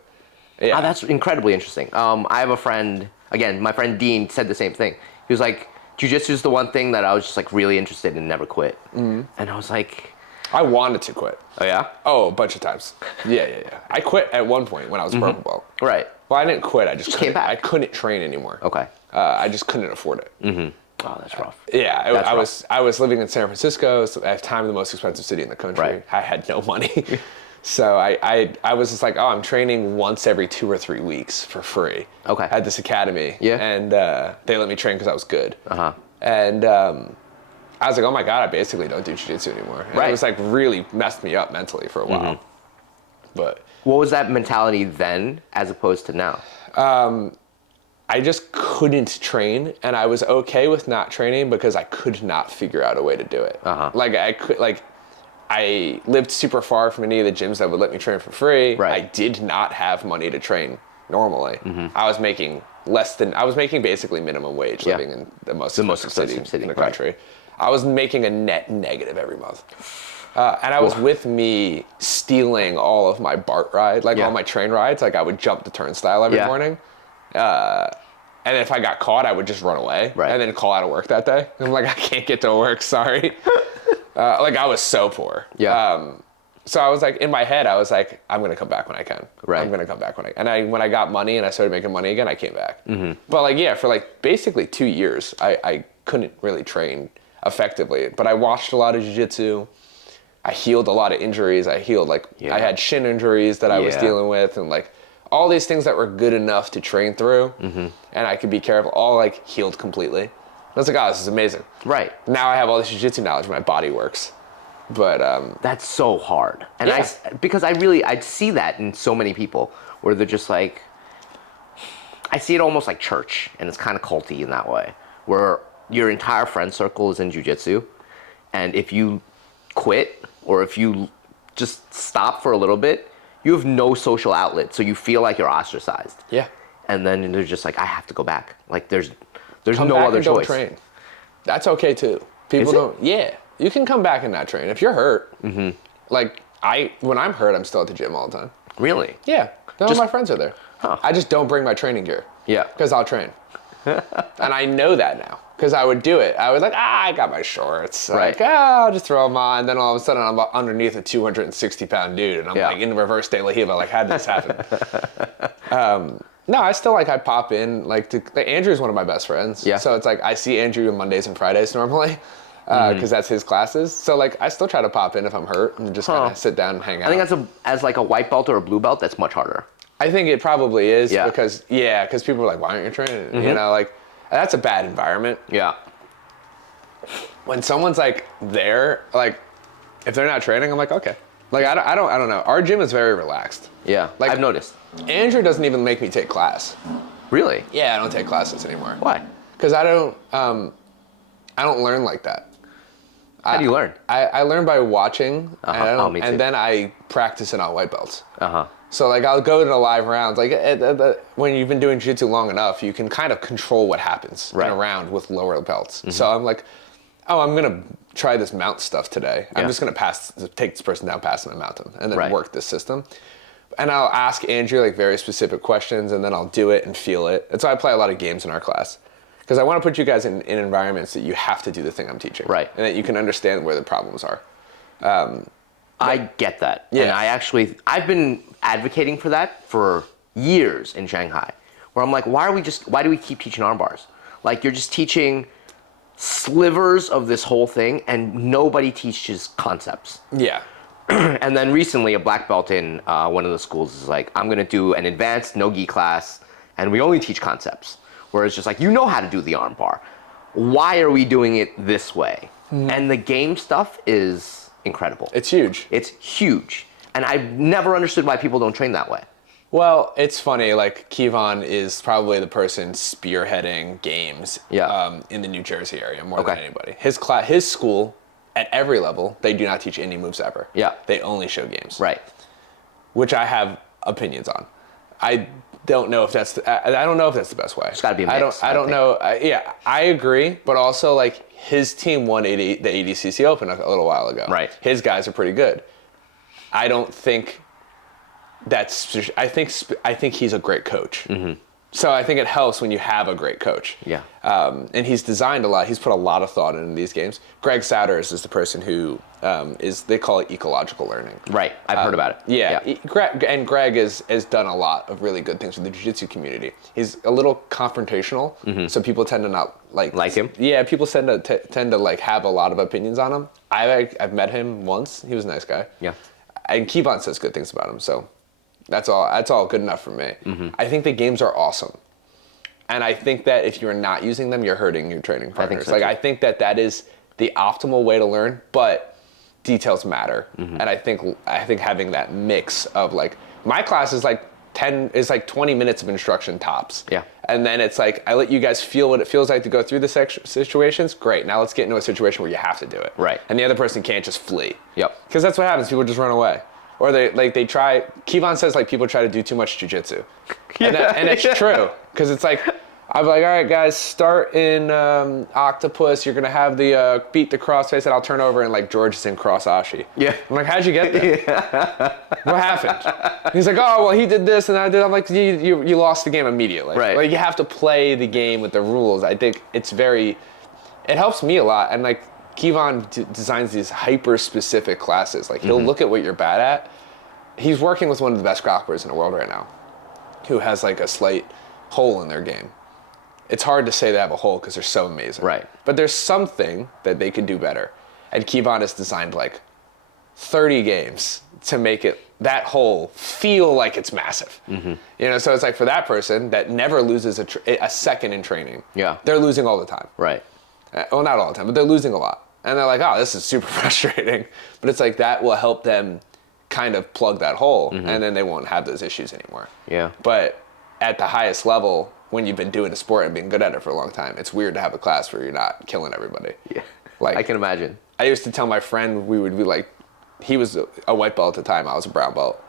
Yeah. That's incredibly interesting. I have a friend, again, my friend Dean said the same thing. He was like, jiu-jitsu is the one thing that I was just like really interested in and never quit. And I was like, I wanted to quit. oh yeah? Oh, a bunch of times. Yeah. I quit at one point when I was a purple belt. Right. Well, I didn't quit. I just came couldn't. back. I couldn't train anymore. Okay. I just couldn't afford it. Oh, that's rough. Yeah, That's rough. I was living in San Francisco, so at the time the most expensive city in the country. Right. I had no money. So I was just like, oh, I'm training once every 2 or 3 weeks for free. Okay. At this academy. Yeah. And they let me train because I was good. And I was like, oh my God, I basically don't do jiu-jitsu anymore. And Right. it was like really messed me up mentally for a while. But What was that mentality then as opposed to now? I just couldn't train, and I was okay with not training because I could not figure out a way to do it. I lived super far from any of the gyms that would let me train for free. Right. I did not have money to train normally. I was making I was making basically minimum wage Yeah. living in the most expensive city in the right. country. I was making a net negative every month. And I was with me stealing all of my BART ride, like Yeah. all my train rides. Like I would jump the turnstile every Yeah. morning. And if I got caught, I would just run away Right. and then call out of work that day. I'm like, I can't get to work, sorry. Like I was so poor. Yeah. So I was like, in my head, I was like, I'm gonna come back when I can. Right. I'm gonna come back when I got money and I started making money again, I came back. But like, yeah, for like basically 2 years, I couldn't really train effectively. But I watched a lot of jiu-jitsu. I healed a lot of injuries. I had shin injuries that I was Yeah. dealing with, and like all these things that were good enough to train through, and I could be careful, all like healed completely. I was like, oh, this is amazing. Right. Now I have all this jiu-jitsu knowledge, my body works. But That's so hard. And Yeah. because I see that in so many people where they're just like, I see it almost like church, and it's kind of culty in that way, where your entire friend circle is in jiu-jitsu, and if you quit or if you just stop for a little bit, you have no social outlet, so you feel like you're ostracized. yeah. And then they're just like, I have to go back. Like there's Come no back other and don't choice. train. That's okay too. People Is it? don't. Yeah, you can come back and not train if you're hurt. Like when I'm hurt, I'm still at the gym all the time. Really? Yeah, all Just- my friends are there. Huh. I just don't bring my training gear. Yeah. Because I'll train. And I know that now. Because I would do it. I was like, I got my shorts. Right. Like, I'll just throw them on. Then all of a sudden, I'm underneath a 260-pound dude, and I'm Yeah. like in reverse De La Riva. Like, how did this happen? No, I still I pop in. Like Andrew's one of my best friends. Yeah. So it's like I see Andrew on Mondays and Fridays normally, because that's his classes. So like I still try to pop in if I'm hurt and just kind of sit down and hang out. I think as like a white belt or a blue belt, that's much harder. I think it probably is Yeah. because people are like, why aren't you training? You know, like that's a bad environment. Yeah. When someone's like there, like if they're not training, I'm like, okay. Like I don't know. Our gym is very relaxed. Yeah. Like I've noticed. Andrew doesn't even make me take class. Really? Yeah, I don't take classes anymore. Why? Because I don't learn like that. How do you learn? I learn by watching, Me too. and then I practice it on white belts. Uh-huh. So like I'll go to the live rounds. Like when you've been doing jiu-jitsu long enough, you can kind of control what happens Right. in a round with lower belts. So I'm like, oh, I'm gonna try this mount stuff today. I'm Yeah. just gonna take this person down, pass them, and mount them, and then Right. work this system. And I'll ask Andrew like very specific questions, and then I'll do it and feel it. That's why I play a lot of games in our class. Because I want to put you guys in environments that you have to do the thing I'm teaching. Right. And that you can understand where the problems are. I get that. Yeah. And I've been advocating for that for years in Shanghai, where I'm like, why do we keep teaching arm bars? Like you're just teaching slivers of this whole thing and nobody teaches concepts. Yeah. And then recently a black belt in one of the schools is like, I'm gonna do an advanced no-gi class and we only teach concepts. Whereas just like, you know how to do the arm bar. Why are we doing it this way? And the game stuff is incredible. It's huge. It's huge. And I've never understood why people don't train that way. Well, it's funny, like Kevon is probably the person spearheading games in the New Jersey area more than anybody. His school, at every level, they do not teach any moves ever. Yeah. They only show games. Right. Which I have opinions on. I don't know if that's the best way. It's gotta be a mix, I don't think. know. I agree, but also like his team won the ADCC Open a little while ago. Right. His guys are pretty good. I don't think I think he's a great coach. So I think it helps when you have a great coach. Yeah. And he's designed a lot. He's put a lot of thought into these games. Greg Souders is the person who they call it ecological learning. Right. I've heard about it. Yeah. And Greg has done a lot of really good things for the jiu-jitsu community. He's a little confrontational, so people tend to not like him? Yeah, people tend to like have a lot of opinions on him. I've met him once. He was a nice guy. Yeah. And Kevon says good things about him, so that's all good enough for me. I think the games are awesome. And I think that if you're not using them, you're hurting your training partners. so, too. I think that is the optimal way to learn, but details matter. And I think having that mix of like my class is like 20 minutes of instruction tops. Yeah. And then it's like I let you guys feel what it feels like to go through the situations. Great. Now let's get into a situation where you have to do it. Right. And the other person can't just flee. Yep. Because that's what happens. People just run away. Or they try. Kevon says like people try to do too much jujitsu, and it's true because it's like I'm like, all right, guys, start in octopus. You're gonna have the beat the crossface, and I'll turn over, and like George is in cross ashi. Yeah. I'm like, how'd you get there? Yeah. What happened? He's like, oh, well, he did this, and I did. I'm like, you lost the game immediately. Right. Like, you have to play the game with the rules. I think it helps me a lot, and like Kevon designs these hyper specific classes. Like he'll look at what you're bad at. He's working with one of the best grapplers in the world right now, who has like a slight hole in their game. It's hard to say they have a hole because they're so amazing. Right. But there's something that they could do better. And Kevon has designed like 30 games to make that hole feel like it's massive. You know, so it's like for that person that never loses a second in training. Yeah. They're losing all the time. Right. Well, not all the time, but they're losing a lot. And they're like, oh, this is super frustrating. But it's like that will help them kind of plug that hole, and then they won't have those issues anymore. Yeah. But at the highest level, when you've been doing a sport and being good at it for a long time, it's weird to have a class where you're not killing everybody. Yeah. Like I can imagine. I used to tell my friend, we would be like, he was a white belt at the time, I was a brown belt.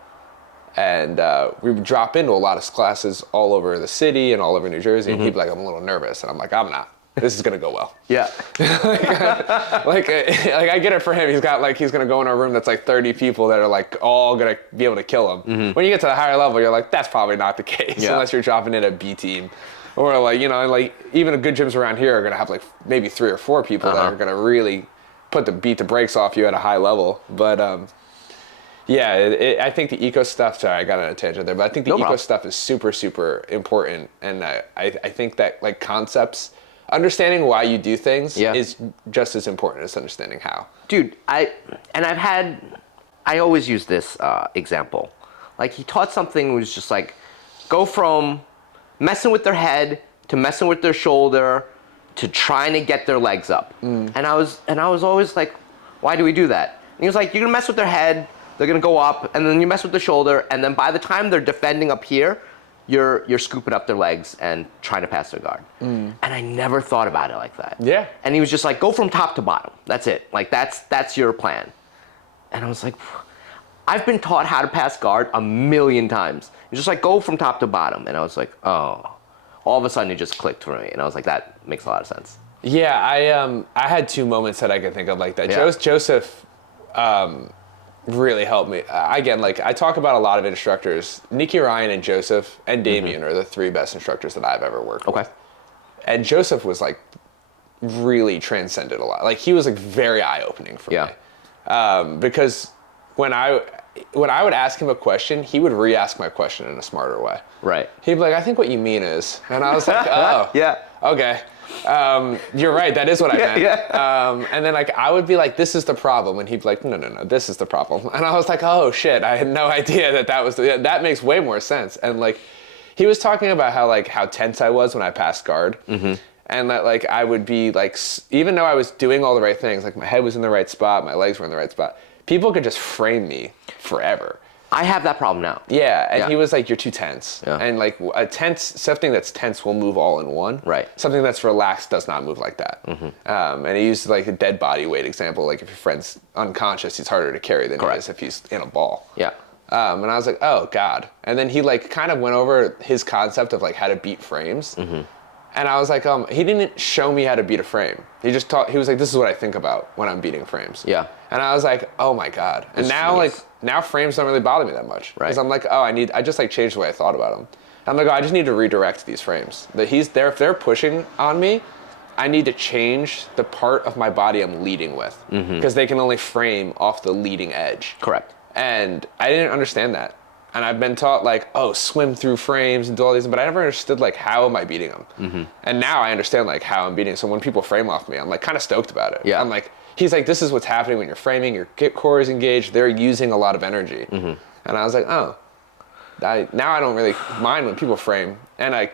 And we would drop into a lot of classes all over the city and all over New Jersey, and he'd be like, I'm a little nervous. And I'm like, I'm not. This is gonna go well. Yeah. like I get it for him. He's gonna go in a room that's like 30 people that are like all gonna be able to kill him. When you get to the higher level, you're like, that's probably not the case unless you're dropping in a B team, or like like even good gyms around here are gonna have like maybe 3 or 4 people that are gonna really beat the brakes off you at a high level. But I think the eco stuff. Sorry, I got on a tangent there, but I think the eco stuff is super super important, and I think that like concepts. Understanding why you do things is just as important as understanding how. Dude, I always use this example. Like he taught something was just like, go from messing with their head to messing with their shoulder to trying to get their legs up. And I was always like, why do we do that? And he was like, you're gonna mess with their head, they're gonna go up, and then you mess with the shoulder, and then by the time they're defending up here, you're scooping up their legs and trying to pass their guard. And I never thought about it like that. Yeah. And he was just like, go from top to bottom. That's it. Like that's your plan. And I was like, I've been taught how to pass guard a million times. It's just like, go from top to bottom. And I was like, oh. All of a sudden it just clicked for me. And I was like, that makes a lot of sense. Yeah, I had 2 moments that I could think of like that. Yeah. Joseph really helped me. Again, like I talk about a lot of instructors. Nikki Ryan and Joseph and Damien are the 3 best instructors that I've ever worked with. And Joseph was like really transcended a lot. Like he was like very eye-opening for me. Because when I would ask him a question, he would re-ask my question in a smarter way. Right. He'd be like, I think what you mean is, and I was like, oh, yeah. Okay. You're right. That is what I meant. Yeah. And then like I would be like, "This is the problem," and he'd be like, "No, this is the problem." And I was like, "Oh shit! I had no idea that was that makes way more sense." And like, he was talking about how tense I was when I passed guard, and that like I would be like, even though I was doing all the right things, like my head was in the right spot, my legs were in the right spot, people could just frame me forever. I have that problem now. Yeah, and he was like, you're too tense. Yeah. And like something that's tense will move all in one. Right. Something that's relaxed does not move like that. And he used like a dead body weight example, like if your friend's unconscious, he's harder to carry than he is if he's in a ball. Yeah. And I was like, oh God. And then he like kind of went over his concept of like how to beat frames. And I was like, he didn't show me how to beat a frame. He was like, this is what I think about when I'm beating frames. Yeah. And I was like, oh my God. And now frames don't really bother me that much. Right. Because I'm like, I just like changed the way I thought about them. I'm like, I just need to redirect these frames. If they're pushing on me, I need to change the part of my body I'm leading with. Because they can only frame off the leading edge. Correct. And I didn't understand that. And I've been taught like, swim through frames and do all these, but I never understood like, how am I beating them? And now I understand like how I'm beating. So when people frame off me, I'm like kind of stoked about it. Yeah. I'm like, he's like, this is what's happening when you're framing, your core is engaged, they're using a lot of energy. And I was like, now I don't really mind when people frame. And I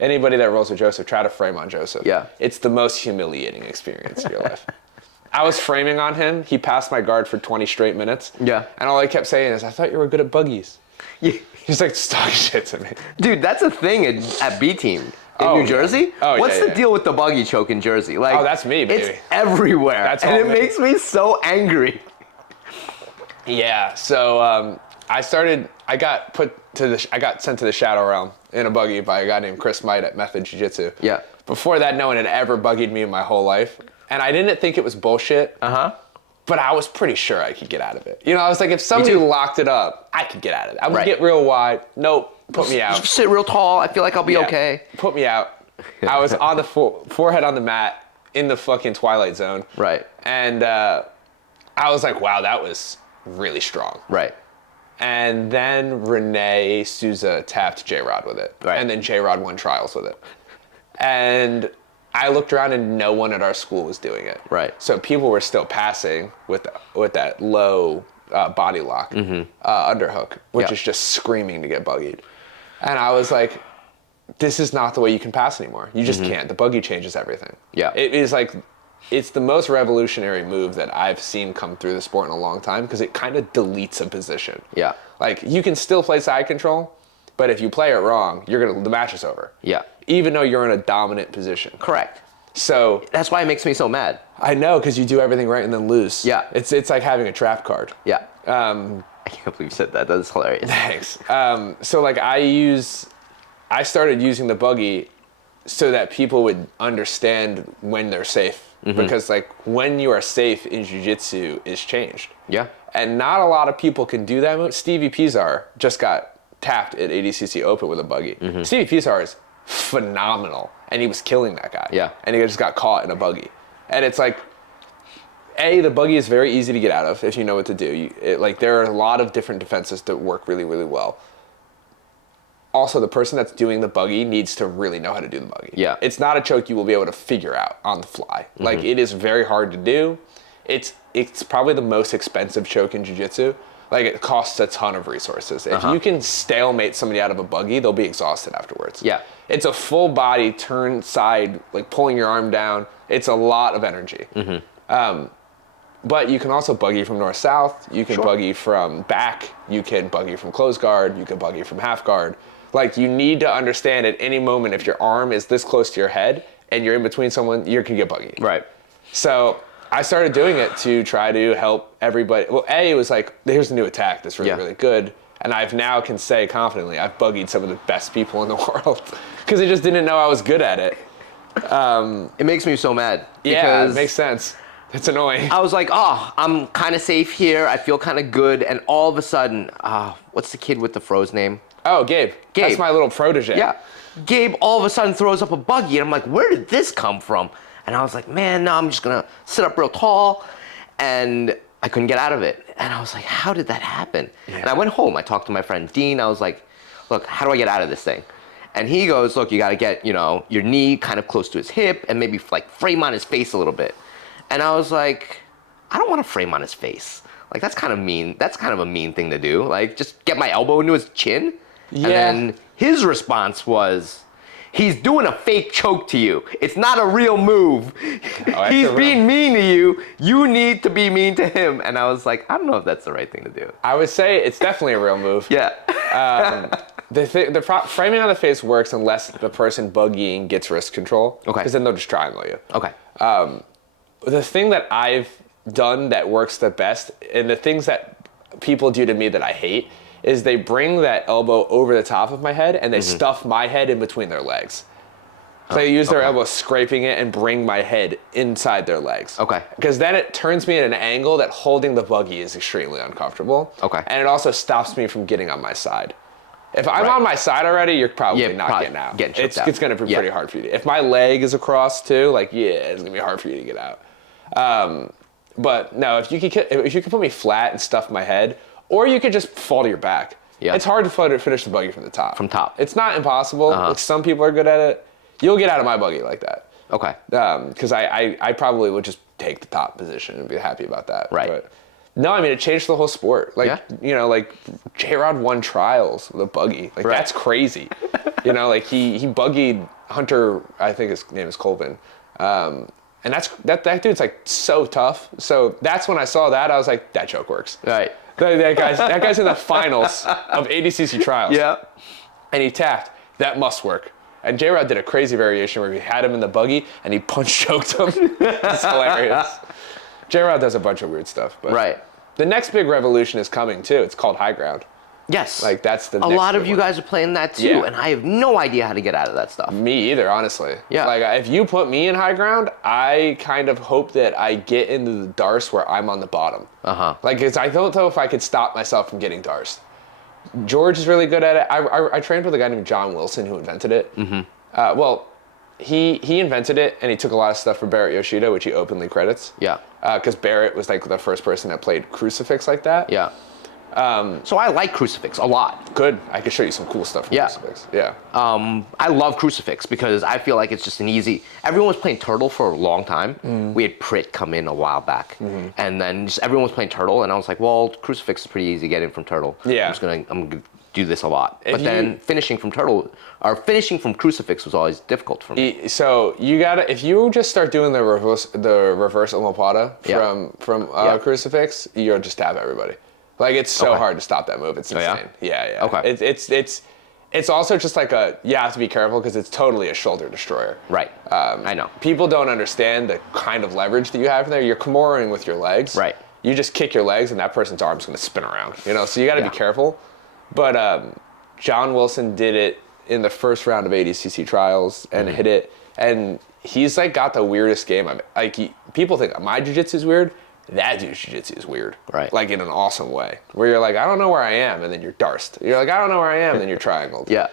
anybody that rolls with Joseph, try to frame on Joseph. Yeah. It's the most humiliating experience of your life. I was framing on him. He passed my guard for 20 straight minutes. Yeah. And all I kept saying is, I thought you were good at buggies. Yeah. He's like, talking shit to me. Dude, that's a thing at B Team in New Jersey. Oh, What's yeah, the deal with the buggy choke in Jersey? Like, that's me, baby. It's everywhere. That's and all it me. makes me so angry. Yeah. So I got sent to the Shadow Realm in a buggy by a guy named Chris Might at Method Jiu-Jitsu. Yeah. Before that, no one had ever buggied me in my whole life. And I didn't think it was bullshit. But I was pretty sure I could get out of it. You know, I was like, if somebody locked it up, I could get out of it. I would get real wide. Nope, put me out. Just sit real tall. I feel like I'll be okay. Put me out. I was on the forehead on the mat in the fucking Twilight Zone. Right. And I was like, wow, that was really strong. Right. And then Renee Souza tapped J-Rod with it. Right. And then J-Rod won trials with it. And I looked around and no one at our school was doing it. Right. So people were still passing with that low body lock underhook, which is just screaming to get buggied. And I was like, this is not the way you can pass anymore. You just can't. The buggy changes everything. Yeah. It is like, it's the most revolutionary move that I've seen come through the sport in a long time because it kind of deletes a position. Yeah. Like, you can still play side control, but if you play it wrong, the match is over. Yeah. Even though you're in a dominant position. Correct. So that's why it makes me so mad. I know, because you do everything right and then lose. Yeah. It's like having a trap card. Yeah. I can't believe you said that. That's hilarious. Thanks. So like I started using the buggy so that people would understand when they're safe. Because like when you are safe in jiu-jitsu is changed. Yeah. And not a lot of people can do that. Stevie Pizarro just got tapped at ADCC Open with a buggy. Stevie Pizarro is phenomenal, and he was killing that guy. Yeah. And he just got caught in a buggy. And it's like, the buggy is very easy to get out of if you know what to do. There are a lot of different defenses that work really, really well. Also, the person that's doing the buggy needs to really know how to do the buggy. Yeah. It's not a choke you will be able to figure out on the fly. Like, it is very hard to do. It's probably the most expensive choke in jiu-jitsu. Like, it costs a ton of resources. If you can stalemate somebody out of a buggy, they'll be exhausted afterwards. Yeah. It's a full body turn side, like pulling your arm down. It's a lot of energy. But you can also buggy from north-south. You can buggy from back. You can buggy from closed guard. You can buggy from half guard. Like, you need to understand at any moment if your arm is this close to your head and you're in between someone, you can get buggy. Right. So I started doing it to try to help everybody. Well, it was like, here's a new attack that's really, really good. And I've now can say confidently, I've buggied some of the best people in the world because they just didn't know I was good at it. It makes me so mad. Yeah, it makes sense. It's annoying. I was like, I'm kind of safe here. I feel kind of good. And all of a sudden, what's the kid with the froze name? Oh, Gabe. That's my little protege. Yeah. Gabe all of a sudden throws up a buggy. And I'm like, where did this come from? And I was like, man, no, I'm just going to sit up real tall. And I couldn't get out of it. And I was like, how did that happen? Yeah. And I went home. I talked to my friend Dean. I was like, look, how do I get out of this thing? And he goes, look, you got to get, your knee kind of close to his hip and maybe like frame on his face a little bit. And I was like, I don't want to frame on his face. Like, that's kind of mean. That's kind of a mean thing to do. Like, just get my elbow into his chin. Yeah. And then his response was, he's doing a fake choke to you. It's not a real move. He's being mean to you. You need to be mean to him. And I was like, I don't know if that's the right thing to do. I would say it's definitely a real move. Yeah. The framing on the face works unless the person buggying gets wrist control. Okay. Because then they'll just triangle you. Okay. The thing that I've done that works the best, and the things that people do to me that I hate, is they bring that elbow over the top of my head and they stuff my head in between their legs. So they use their elbow scraping it and bring my head inside their legs. Okay. Because then it turns me at an angle that holding the buggy is extremely uncomfortable. Okay. And it also stops me from getting on my side. If I'm on my side already, you're probably not getting out. It's going to be pretty hard for you to. If my leg is across too, it's going to be hard for you to get out. But no, if you could put me flat and stuff my head, or you could just fall to your back. Yeah. It's hard to finish the buggy from the top. From top. It's not impossible. Like, some people are good at it. You'll get out of my buggy like that. Okay. Because I probably would just take the top position and be happy about that. Right. But no, I mean, it changed the whole sport. Like, J-Rod won trials with a buggy. Like, that's crazy. He buggied Hunter, I think his name is Colvin. And that dude's like so tough. So that's when I saw that, I was like, that joke works. Right. That guy's in the finals of ADCC trials. Yeah. And he tapped. That must work. And J-Rod did a crazy variation where he had him in the buggy and he punch choked him. It's hilarious. J-Rod does a bunch of weird stuff. But the next big revolution is coming too. It's called high ground. Yes. Like that's the a next lot of big you one. guys are playing that too, Yeah. and I have no idea how to get out of that stuff. Me either, honestly. Yeah. Like if you put me in high ground, I kind of hope that I get into the darce where I'm on the bottom. Like, 'cause I don't know if I could stop myself from getting darce. George is really good at it. I trained with a guy named John Wilson who invented it. Well, he invented it, and he took a lot of stuff from Barrett Yoshida, which he openly credits. Yeah. Because Barrett was like the first person that played crucifix like that. Yeah. So I like crucifix a lot. Good. I could show you some cool stuff from crucifix. Yeah. I love crucifix because I feel like it's just an easy. Everyone was playing turtle for a long time. We had Prit come in a while back, and then just everyone was playing turtle, and I was like, well, crucifix is pretty easy to get in from turtle. Yeah. I'm gonna do this a lot. But then finishing from turtle or finishing from crucifix was always difficult for me. So you gotta, if you just start doing the reverse omoplata from crucifix, you'll just stab everybody. Like it's so hard to stop that move. It's insane. Yeah. Okay. It's also just like you have to be careful because it's totally a shoulder destroyer. Right. I know. People don't understand the kind of leverage that you have in there. You're Kimuraing with your legs. Right. You just kick your legs and that person's arm's gonna spin around. So you gotta be careful. But John Wilson did it in the first round of ADCC trials and hit it. And he's like got the weirdest game. People think my jiu-jitsu is weird. That dude's jiu-jitsu is weird. Right. Like in an awesome way. Where you're like, I don't know where I am, and then you're darced. You're like, I don't know where I am, and then you're triangled. Yeah.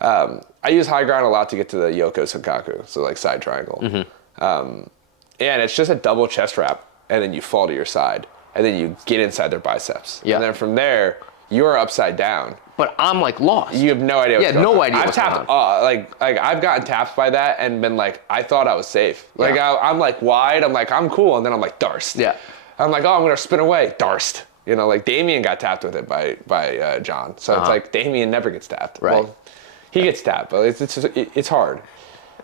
I use high ground a lot to get to the Yoko Sankaku, so like side triangle. And it's just a double chest wrap, and then you fall to your side, and then you get inside their biceps. Yeah. And then from there, you're upside down. But I'm like lost. You have no idea what's going on. no idea I've what's tapped, going on. like I've gotten tapped by that and been like, I thought I was safe. Like Yeah. I'm like wide, I'm like, I'm cool, and then I'm like darced. Yeah. I'm like, oh, I'm gonna spin away, darced. Like Damien got tapped with it by John. So it's like Damien never gets tapped. Right. Well, he gets tapped, but it's hard.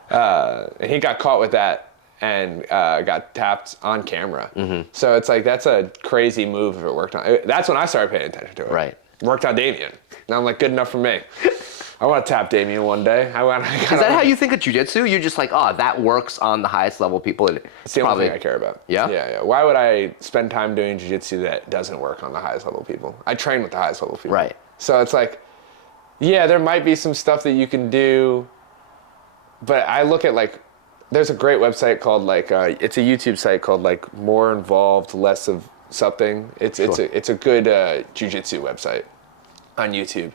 And he got caught with that and got tapped on camera. So it's like that's a crazy move if it worked on. That's when I started paying attention to it. Right. Worked on Damien. Now I'm like, good enough for me. I want to tap Damien one day. Is that how you think of jiu-jitsu? You're just like, oh, that works on the highest level people. It's the only thing I care about. Yeah? Yeah. Why would I spend time doing jiu-jitsu that doesn't work on the highest level people? I train with the highest level people. Right. So it's like, yeah, there might be some stuff that you can do, but I look at like, there's a great website called like, it's a YouTube site called like More Involved, Less of Something. It's a good jiu-jitsu website on YouTube.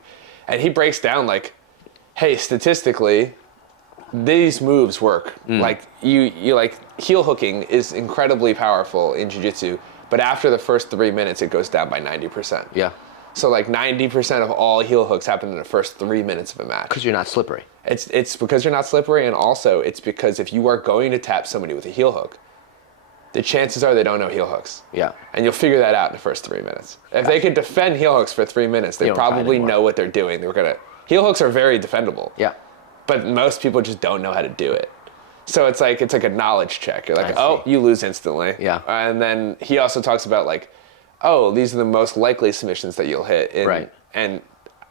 And he breaks down like, hey, statistically, these moves work. Like you like heel hooking is incredibly powerful in jiu-jitsu, but after the first 3 minutes, it goes down by 90%. Yeah. So like 90% of all heel hooks happen in the first 3 minutes of a match. Because you're not slippery. It's because you're not slippery, and also it's because if you are going to tap somebody with a heel hook, the chances are they don't know heel hooks. Yeah. And you'll figure that out in the first 3 minutes. If they could defend heel hooks for 3 minutes, they don't try probably anymore. know what they're doing. Heel hooks are very defendable. Yeah. But most people just don't know how to do it. So it's like a knowledge check. You're like, I oh, see. you lose instantly. Yeah. And then he also talks about like, oh, these are the most likely submissions that you'll hit. Right. And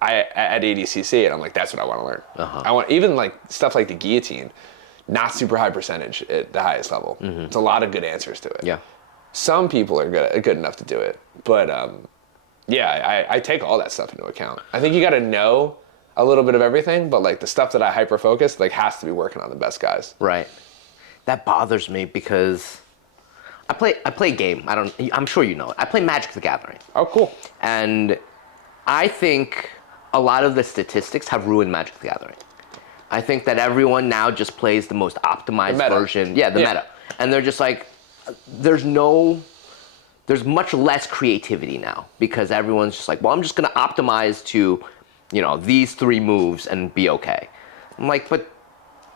I at ADCC, and I'm like, that's what I want to learn. I want even like stuff like the guillotine, not super high percentage at the highest level. It's a lot of good answers to it. Yeah. Some people are good enough to do it, but yeah, I take all that stuff into account. I think you got to know a little bit of everything, but like the stuff that I hyper focus like has to be working on the best guys. Right. That bothers me because I play a game. I'm sure you know it. I play Magic the Gathering. Oh, cool. And I think a lot of the statistics have ruined Magic the Gathering. I think that everyone now just plays the most optimized version. Yeah, the meta. And they're just like, there's much less creativity now because everyone's just like, well, I'm just going to optimize to, these 3 moves and be okay. I'm like, but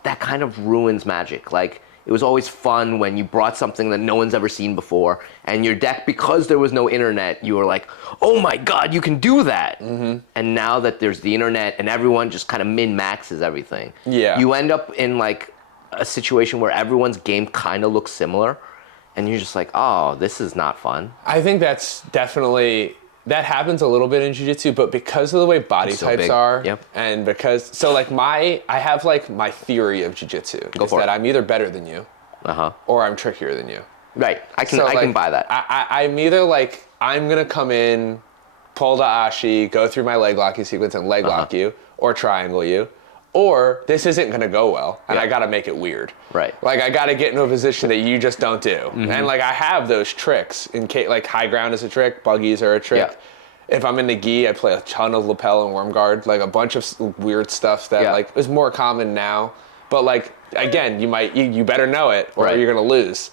that kind of ruins Magic. Like, it was always fun when you brought something that no one's ever seen before, and your deck, because there was no internet, you were like, oh my god, you can do that. And now that there's the internet and everyone just kind of min-maxes everything, you end up in like a situation where everyone's game kind of looks similar, and you're just like, oh, this is not fun. I think that's definitely, that happens a little bit in jiu-jitsu, but because of the way body types are, and because, so like I have like my theory of jiu-jitsu is that I'm either better than you, or I'm trickier than you. Right, I can buy that. I'm either like, I'm gonna come in, pull the ashi, go through my leg locking sequence and leg lock you, or triangle you. Or this isn't going to go well, and I got to make it weird. Right. Like, I got to get into a position that you just don't do. And, like, I have those tricks. In case, like, high ground is a trick, buggies are a trick. Yeah. If I'm in the gi, I play a ton of lapel and worm guard, like a bunch of weird stuff that, like, is more common now. But, like, again, you better know it, or you're going to lose.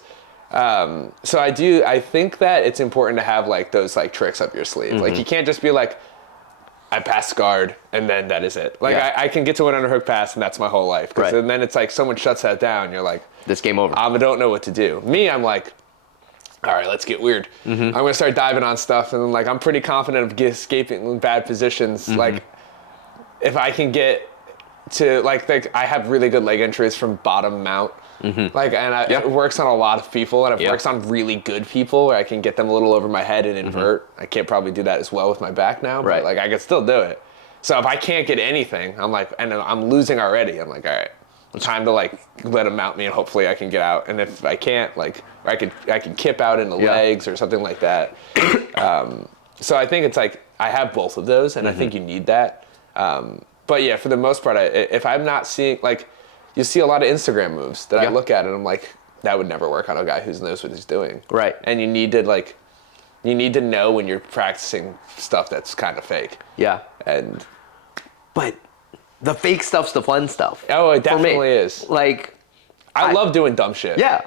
So I think that it's important to have, like, those, like, tricks up your sleeve. Like, you can't just be like, I pass guard, and then that is it. Like, I can get to an underhook pass, and that's my whole life. And then it's like someone shuts that down, you're like... This game over. I don't know what to do. Me, I'm like, all right, let's get weird. I'm going to start diving on stuff, and then, like, I'm pretty confident of escaping bad positions. Like, if I can get to, like, I have really good leg entries from bottom mount. Like, and it works on a lot of people, and it works on really good people where I can get them a little over my head and invert. I can't probably do that as well with my back now, but like, I can still do it. So if I can't get anything, I'm like, and I'm losing already, I'm like, all right, time to, like, let him mount me, and hopefully I can get out. And if I can't, like, I can kip out in the legs or something like that. So I think it's like, I have both of those, and I think you need that. But yeah, for the most part, if I'm not seeing, like, you see a lot of Instagram moves that I look at and I'm like, that would never work on a guy who knows what he's doing. Right. And you need to know when you're practicing stuff that's kind of fake. Yeah. But the fake stuff's the fun stuff. Oh, it definitely is. Like, I love doing dumb shit. Yeah.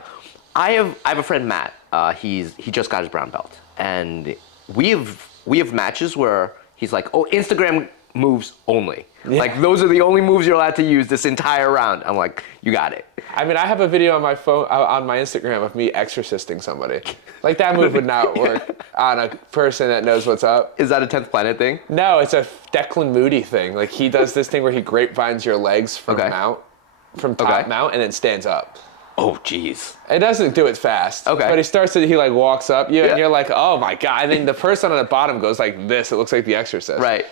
I have a friend, Matt. He just got his brown belt. And we have matches where he's like, oh, Instagram moves only. Yeah. Like, those are the only moves you're allowed to use this entire round. I'm like, you got it. I mean, I have a video on my phone, on my Instagram of me exorcisting somebody. Like, that move would not work on a person that knows what's up. Is that a 10th Planet thing? No, it's a Declan Moody thing. Like, he does this thing where he grapevines your legs from top mount, and then stands up. Oh, jeez. It doesn't do it fast. Okay. But he like walks up you, and you're like, oh my God. And then the person on the bottom goes like this. It looks like The Exorcist. Right.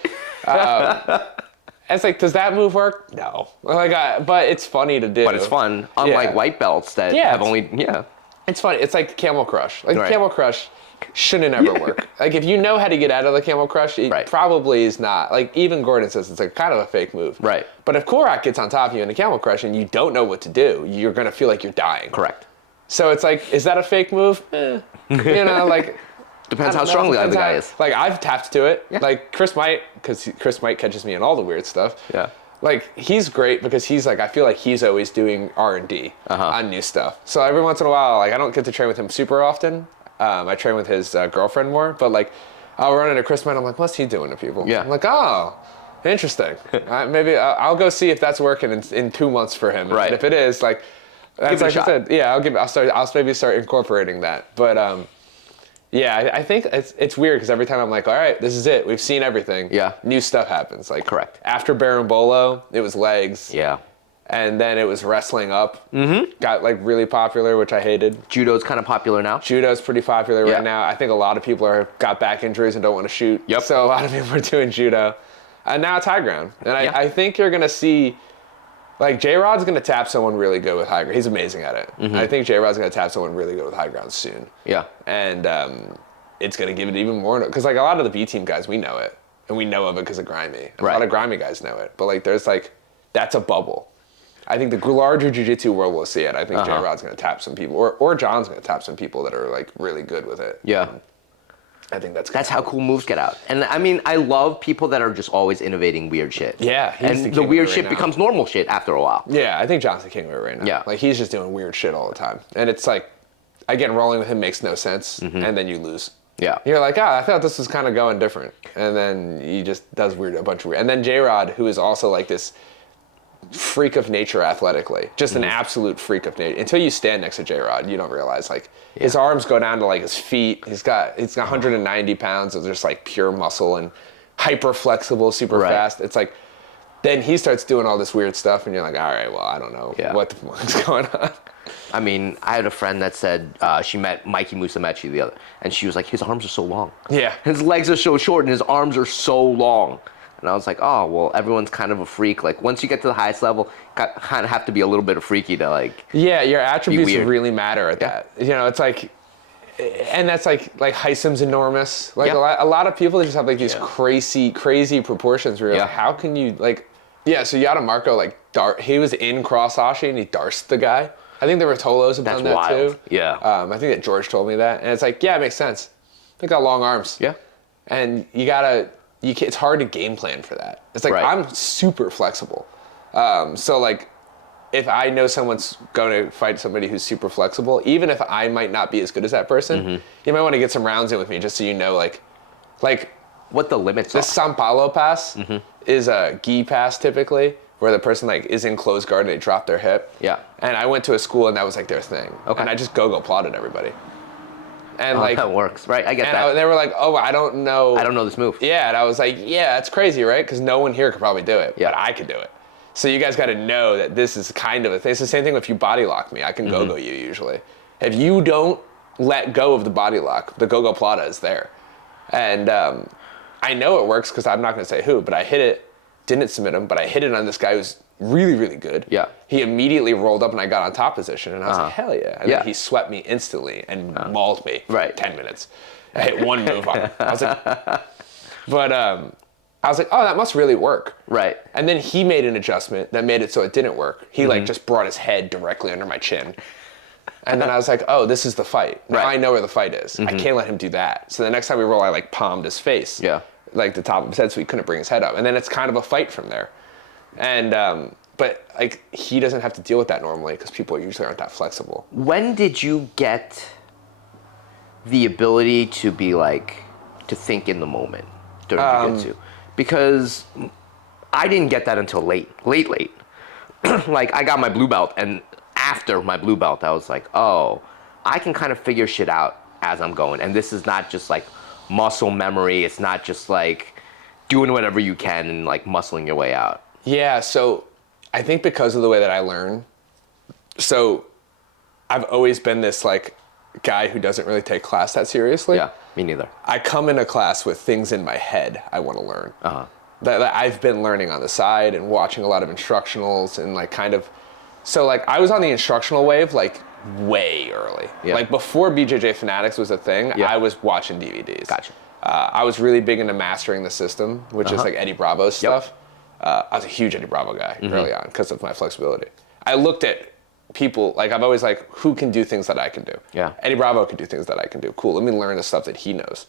It's like, does that move work? No. Like, but it's funny to do. But it's fun. Unlike white belts that have only, It's funny. It's like Camel Crush. Like, Camel Crush shouldn't ever work. Like, if you know how to get out of the Camel Crush, it probably is not. Like, even Gordon says it's like kind of a fake move. Right. But if Korak gets on top of you in a Camel Crush and you don't know what to do, you're going to feel like you're dying. Correct. So it's like, is that a fake move? You know, like... Depends how strong the guy is. Like, I've tapped to it. Yeah. Like, Chris might, because Chris might catches me in all the weird stuff. Yeah. Like, he's great because he's like, I feel like he's always doing R&D on new stuff. So every once in a while, like, I don't get to train with him super often. I train with his girlfriend more, but like, I'll run into Chris, I'm like, what's he doing to people? Yeah. I'm like, oh, interesting. Maybe I'll go see if that's working in 2 months for him. Right. And if it is, like, that's like I said, yeah, I'll maybe start incorporating that. But yeah, I think it's weird because every time I'm like, all right, this is it. We've seen everything. Yeah. New stuff happens. Like, correct. After Berimbolo, it was legs. Yeah. And then it was wrestling up. Got like really popular, which I hated. Judo's kind of popular now. Judo's pretty popular right now. I think a lot of people got back injuries and don't want to shoot. Yep. So a lot of people are doing judo. And now it's high ground. And I think you're going to see, like, J-Rod's going to tap someone really good with high ground. He's amazing at it. I think J-Rod's going to tap someone really good with high ground soon. Yeah. And it's going to give it even more. Because, like, a lot of the B-team guys, we know it. And we know of it because of Grimy. A lot of Grimy guys know it. But, like, there's, like, that's a bubble. I think the larger jiu-jitsu world will see it. I think J-Rod's going to tap some people. Or John's going to tap some people that are, like, really good with it. Yeah. And I think that's how cool moves get out. And I mean, I love people that are just always innovating weird shit. Yeah. And the weird shit becomes normal shit after a while. Yeah, I think John's the king of it right now. Yeah. Like, he's just doing weird shit all the time. And it's like, again, rolling with him makes no sense. And then you lose. Yeah. You're like, I thought this was kind of going different. And then he just does a bunch of weird. And then J-Rod, who is also like this freak of nature athletically, just an absolute freak of nature. Until you stand next to J-Rod, you don't realize, like, his arms go down to like his feet. He's got 190 pounds of just like pure muscle and hyper flexible, super fast. It's like, then he starts doing all this weird stuff and you're like, all right, well, I don't know what the fuck's going on. I mean, I had a friend that said she met Mikey Musumeci the other, and she was like, his arms are so long. Yeah. His legs are so short and his arms are so long. And I was like, oh, well, everyone's kind of a freak. Like, once you get to the highest level, kind of have to be a little bit of freaky to, like, yeah, your attributes really matter at that. You know, it's like, and that's like Heisem's enormous. Like Yeah. a lot of people just have like these Yeah. crazy proportions where you're like, how can you like, yeah, so Yada Marco like he was in cross ashi and he darced the guy. I think the Rotolos have done that wild. too. Yeah. I think that George told me that, and it's like, yeah, it makes sense. They got long arms. Yeah. And it's hard to game plan for that. It's like, Right. I'm super flexible. So like, if I know someone's going to fight somebody who's super flexible, even if I might not be as good as that person, you might want to get some rounds in with me just so you know, like what the limits the are. Sao Paulo pass is a gi pass typically, where the person like is in closed guard and they drop their hip. Yeah. And I went to a school and that was like their thing. Okay. And I just go plotted everybody. And Oh, like that works, right? I get and that. they were like, oh, I don't know. I don't know this move. Yeah, and I was like, yeah, that's crazy, right? Because no one here could probably do it, Yeah. but I could do it. So you guys got to know that this is kind of a thing. It's the same thing if you body lock me. I can go-go you usually. If you don't let go of the body lock, the go-go plata is there. And I know it works because I'm not going to say who, but I hit it, didn't submit him, but I hit it on this guy who's really, really good. Yeah. He immediately rolled up and I got on top position and I was like, hell yeah. And Yeah. then he swept me instantly and mauled me for Right. 10 minutes. I hit one move on him. I was like, but I was like, oh, that must really work. Right. And then he made an adjustment that made it so it didn't work. He like just brought his head directly under my chin. And then I was like, oh, this is the fight. Now Right. I know where the fight is. I can't let him do that. So the next time we roll, I like palmed his face. Yeah. Like the top of his head so he couldn't bring his head up. And then it's kind of a fight from there. And, but like he doesn't have to deal with that normally because people usually aren't that flexible. When did you get the ability to be like, to think in the moment during jiu-jitsu? Because I didn't get that until late. Like I got my blue belt, and after my blue belt, I was like, oh, I can kind of figure shit out as I'm going. And this is not just like muscle memory. It's not just like doing whatever you can and like muscling your way out. Yeah, so I think because of the way that I learn, so I've always been this like guy who doesn't really take class that seriously. Yeah, me neither. I come into class with things in my head I want to learn. That I've been learning on the side and watching a lot of instructionals and like kind of, so like I was on the instructional wave like way early. Yeah. Like before BJJ Fanatics was a thing, Yeah. I was watching DVDs. Gotcha. I was really big into mastering the system, which is like Eddie Bravo's stuff. I was a huge Eddie Bravo guy early on because of my flexibility. I looked at people, like I've always like, who can do things that I can do? Yeah. Eddie Bravo can do things that I can do. Cool, let me learn the stuff that he knows.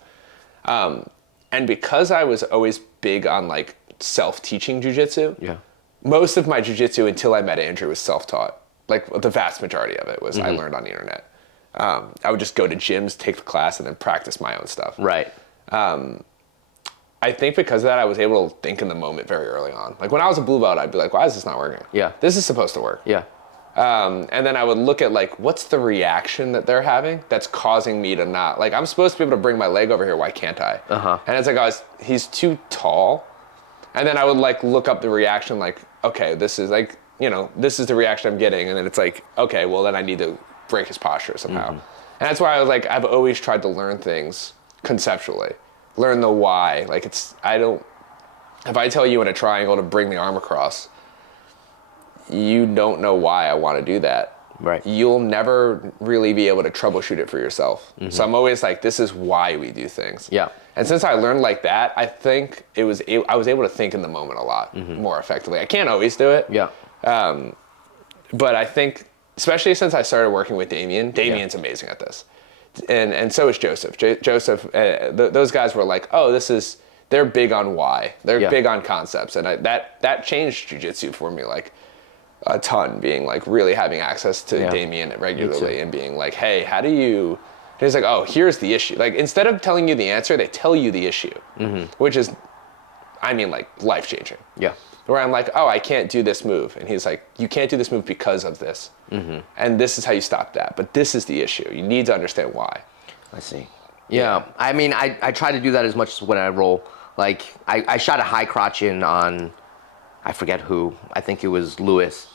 And because I was always big on like self-teaching jujitsu, Yeah. most of my jujitsu until I met Andrew was self-taught. Like the vast majority of it was I learned on the internet. I would just go to gyms, take the class, and then practice my own stuff. Right. I think because of that, I was able to think in the moment very early on. Like when I was a blue belt, I'd be like, why is this not working? Yeah. This is supposed to work. Yeah. And then I would look at like, what's the reaction that they're having that's causing me to not, like I'm supposed to be able to bring my leg over here, why can't I? And it's like, he's too tall. And then I would like look up the reaction like, okay, this is like, you know, this is the reaction I'm getting. And then it's like, okay, well then I need to break his posture somehow. And that's why I was like, I've always tried to learn things conceptually, learn the why. Like if I tell you in a triangle to bring the arm across, you don't know why I want to do that. Right. You'll never really be able to troubleshoot it for yourself. So I'm always like, this is why we do things. Yeah. And since I learned like that, I think I was able to think in the moment a lot more effectively. I can't always do it. Yeah. But I think, especially since I started working with Damien's amazing at this. And so is Joseph. Joseph, those guys were like, oh, they're big on why. They're big on concepts. And that changed jiu-jitsu for me, like, a ton, being like really having access to Damien regularly and being like, hey, how do you, and he's like, oh, here's the issue. Like instead of telling you the answer, they tell you the issue, which is, I mean, like life-changing. Yeah. Where I'm like, oh, I can't do this move. And he's like, you can't do this move because of this. And this is how you stop that. But this is the issue. You need to understand why. I see. Yeah. I mean, I try to do that as much as when I roll. Like, I shot a high crotch in on, I forget who. I think it was Lewis.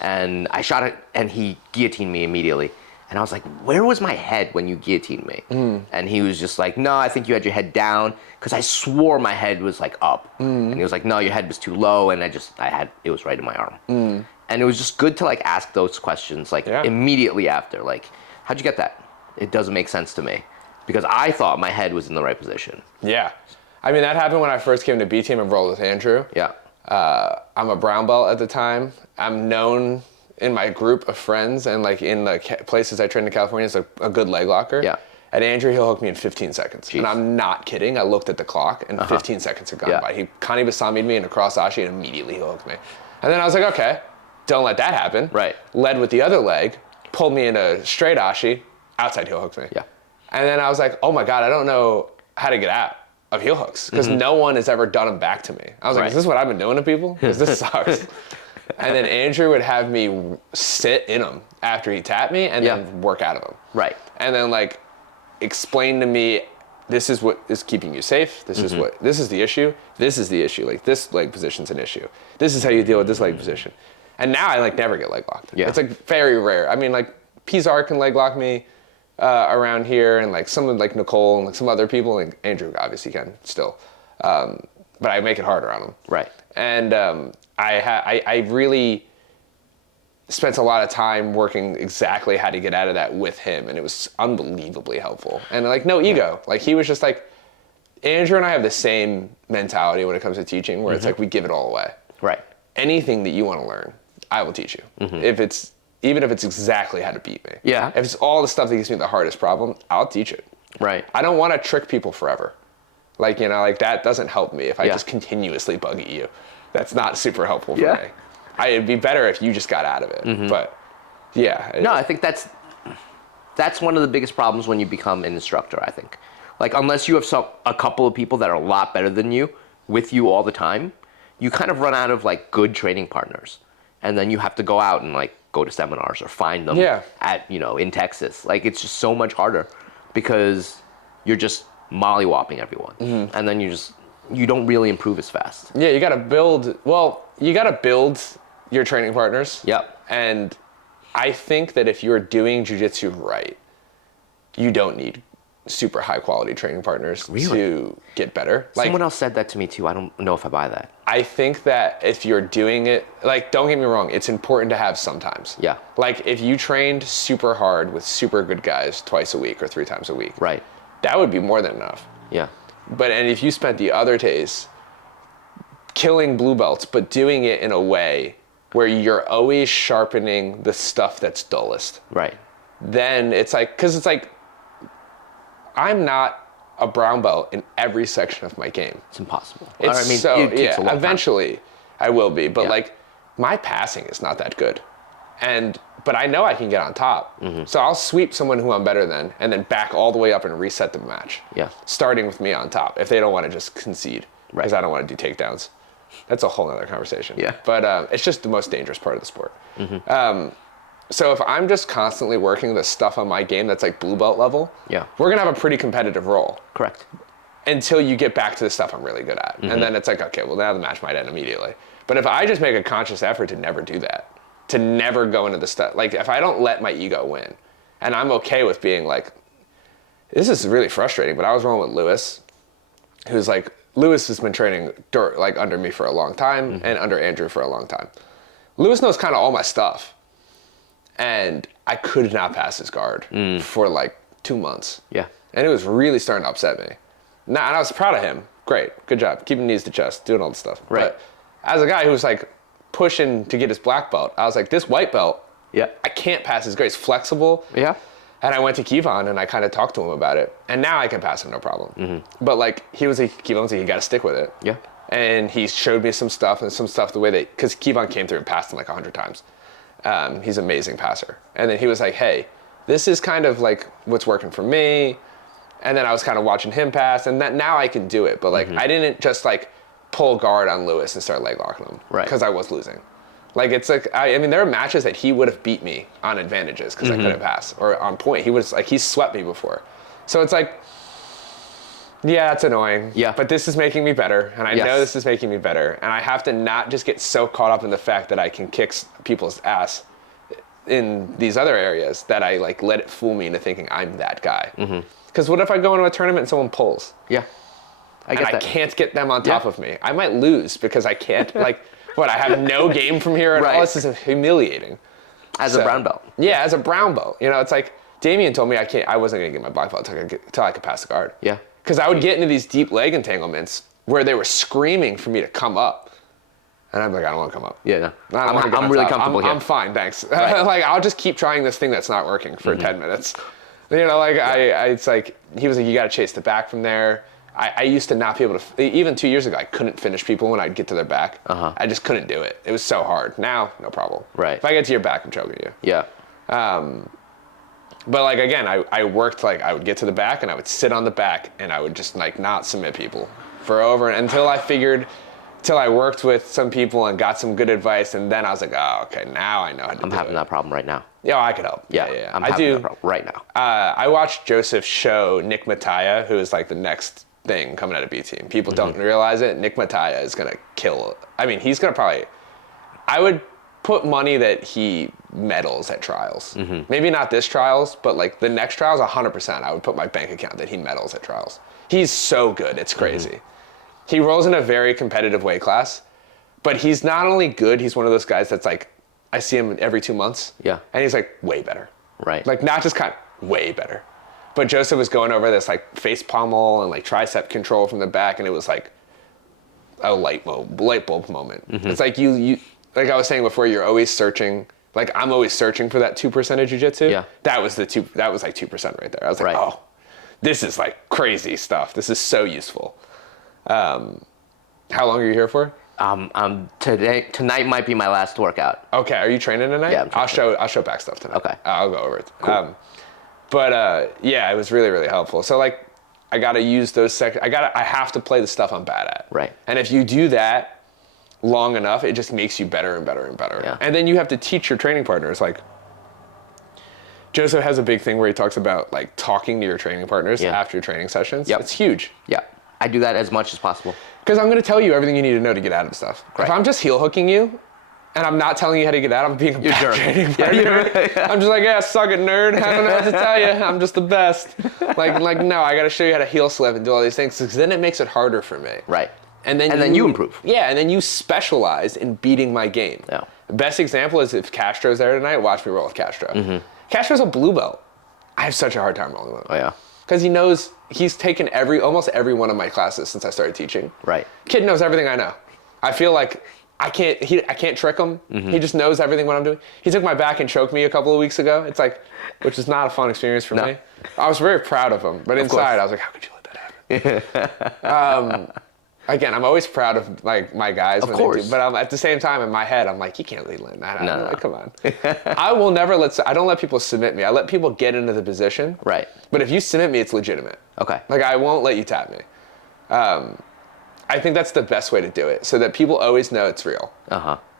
And I shot it, and he guillotined me immediately. And I was like, where was my head when you guillotined me? And he was just like, no, I think you had your head down. Because I swore my head was like up. And he was like, no, your head was too low. And it was right in my arm. And it was just good to like ask those questions like immediately after. Like, how'd you get that? it doesn't make sense to me because I thought my head was in the right position. Yeah. I mean, that happened when I first came to B team and rolled with Andrew. Yeah. I'm a brown belt at the time. I'm known in my group of friends and like in the places I trained in California as a good leg locker. Yeah. At Andrew, he'll hook me in 15 seconds. Jeez. And I'm not kidding. I looked at the clock and 15 seconds had gone by. He Kani Basami'd me in a cross ashi and immediately he hooked me. And then I was like, okay, don't let that happen. Right. Led with the other leg, pulled me in a straight ashi, outside heel hooked me. Yeah. And then I was like, oh my God, I don't know how to get out of heel hooks because no one has ever done them back to me. I was like, Right. is this what I've been doing to people? Because this sucks. And then Andrew would have me sit in them after he tapped me and then work out of them. Right. And then like explain to me, this is what is keeping you safe. This is the issue. This is the issue. Like this leg position's an issue. This is how you deal with this leg position. And now I like never get leg locked. Yeah. It's like very rare. I mean like Pizarre can leg lock me around here and like someone like Nicole and like some other people and Andrew obviously can still. But I make it harder on him. Right. And I really spent a lot of time working exactly how to get out of that with him, and it was unbelievably helpful. And like no ego, like he was just like, Andrew and I have the same mentality when it comes to teaching, where it's like we give it all away. Right. Anything that you want to learn, I will teach you. Even if it's exactly how to beat me. Yeah. If it's all the stuff that gives me the hardest problem, I'll teach it. Right. I don't want to trick people forever. Like, you know, like that doesn't help me if I Yeah. just continuously bug at you. That's not super helpful for Yeah. me. It'd be better if you just got out of it. But yeah. No, I think that's one of the biggest problems when you become an instructor, I think. Like, unless you have a couple of people that are a lot better than you with you all the time, you kind of run out of, like, good training partners. And then you have to go out and, like, go to seminars or find them at, you know, in Texas. Like, it's just so much harder because you're just mollywhopping everyone. And then you don't really improve as fast. Yeah, you got to build your training partners. Yep. And I think that if you're doing jiu-jitsu right, you don't need super high quality training partners to get better. Like, Someone else said that to me too. I don't know if I buy that. I think that if you're doing it, like, don't get me wrong, it's important to have sometimes. Yeah. Like, if you trained super hard with super good guys twice a week or 3 times a week, Right. that would be more than enough. Yeah. And if you spent the other days killing blue belts, but doing it in a way where you're always sharpening the stuff that's dullest, Right. then it's like, because it's like, I'm not a brown belt in every section of my game. It's impossible. It's I mean, so, it takes a long time. eventually I will be, but Yeah. like my passing is not that good. But I know I can get on top. So I'll sweep someone who I'm better than and then back all the way up and reset the match. Yeah. Starting with me on top if they don't want to just concede. Right. Because I don't want to do takedowns. That's a whole other conversation. Yeah. But it's just the most dangerous part of the sport. So if I'm just constantly working the stuff on my game that's like blue belt level, Yeah. we're going to have a pretty competitive role. Correct. Until you get back to the stuff I'm really good at. And then it's like, okay, well now the match might end immediately. But if I just make a conscious effort to never do that, to never go into the stuff, like if I don't let my ego win, and I'm okay with being like, this is really frustrating, but I was rolling with Lewis, who's like, Lewis has been training like under me for a long time and under Andrew for a long time. Lewis knows kind of all my stuff. And I could not pass his guard for like 2 months. Yeah. And it was really starting to upset me. And I was proud of him. Great, good job. Keeping knees to chest, doing all the stuff. Right. But as a guy who was like pushing to get his black belt, I was like, this white belt, Yeah. I can't pass his grade. It's flexible. Yeah. And I went to Kevon and I kind of talked to him about it. And now I can pass him no problem. But like, Kevon's like, you got to stick with it. Yeah. And he showed me some stuff the way because Kevon came through and passed him like 100 times. He's an amazing passer. And then he was like, hey, this is kind of like what's working for me. And then I was kind of watching him pass, and that now I can do it. But like, I didn't just like pull guard on Lewis and start leg locking him. Right. Because I was losing. Like, it's like, I mean, there are matches that he would have beat me on advantages because I couldn't pass, or on point. He was like, he swept me before. So it's like, yeah, it's annoying. Yeah. But this is making me better, and I know this is making me better. And I have to not just get so caught up in the fact that I can kick people's ass in these other areas that I like let it fool me into thinking I'm that guy. Because what if I go into a tournament and someone pulls? Yeah. I get And that. I can't get them on top of me. I might lose because I can't, like, what, I have no game from here at all? This is humiliating. As a brown belt. Yeah, as a brown belt. You know, it's like, Damien told me I wasn't gonna get my black belt until I could pass the guard. Yeah. Because I would get into these deep leg entanglements where they were screaming for me to come up. And I'm like, I don't want to come up. Yeah, no. I'm really comfortable here. I'm fine, thanks. Right. Like, I'll just keep trying this thing that's not working for 10 minutes. You know, like, it's like, he was like, you got to chase the back from there. I used to not be able to, even 2 years ago, I couldn't finish people when I'd get to their back. I just couldn't do it. It was so hard. Now, no problem. Right. If I get to your back, I'm choking you. Yeah. But like, again, I worked, like, I would get to the back and I would sit on the back and I would just like not submit people until I worked with some people and got some good advice, and then I was like, oh, okay, now I know how to do it. I'm having that problem right now. Yeah, I could help. Yeah. I'm having that problem right now. I watched Joseph show Nick Mattia, who is like the next thing coming out of B team. People don't realize it. Nick Mattia is gonna kill. I mean, he's gonna probably. I would put money that he medals at trials. Maybe not this trials, but like the next trials, 100%. I would put my bank account that he medals at trials. He's so good, it's crazy. He rolls in a very competitive weight class, but he's not only good, he's one of those guys that's like, I see him every 2 months. Yeah. And he's like way better. Right. Like not just kind of way better. But Joseph was going over this like face pommel and like tricep control from the back, and it was like a light bulb moment. It's like you like I was saying before, you're always searching. Like I'm always searching for that 2% of jiu-jitsu. Yeah. That was like 2% right there. I was like, oh, this is like crazy stuff. This is so useful. How long are you here for? Tonight might be my last workout. Okay, are you training tonight? Yeah, I'll show back stuff tonight. Okay. I'll go over it. Cool. Yeah, it was really, really helpful. So like, I gotta use those I have to play the stuff I'm bad at. Right. And if you do that long enough, it just makes you better and better and better. Yeah. And then you have to teach your training partners. Like, Joseph has a big thing where he talks about like talking to your training partners after your training sessions. Yep. It's huge. Yeah. I do that as much as possible. Because I'm going to tell you everything you need to know to get out of stuff. Right. If I'm just heel hooking you, and I'm not telling you how to get out, I'm being a bad training partner. I'm just like, yeah, suck it, nerd. I don't know what to tell you. I'm just the best. Like no, I got to show you how to heel slip and do all these things, because then it makes it harder for me. Right. And then you improve. Yeah, and then you specialize in beating my game. Yeah. The best example is if Castro's there tonight, watch me roll with Castro. Castro's a blue belt. I have such a hard time rolling with him. Oh, yeah. Because he knows, he's taken almost every one of my classes since I started teaching. Right. Kid knows everything I know. I feel like I can't trick him. He just knows everything what I'm doing. He took my back and choked me a couple of weeks ago. It's like, which is not a fun experience for me. I was very proud of him, but inside I was like, how could you let that happen? Again, I'm always proud of like my guys. Of course. But at the same time, in my head, I'm like, you can't lead that out. No. Like, come on. I will never I don't let people submit me. I let people get into the position. Right. But if you submit me, it's legitimate. Okay. Like, I won't let you tap me. I think that's the best way to do it, so that people always know it's real.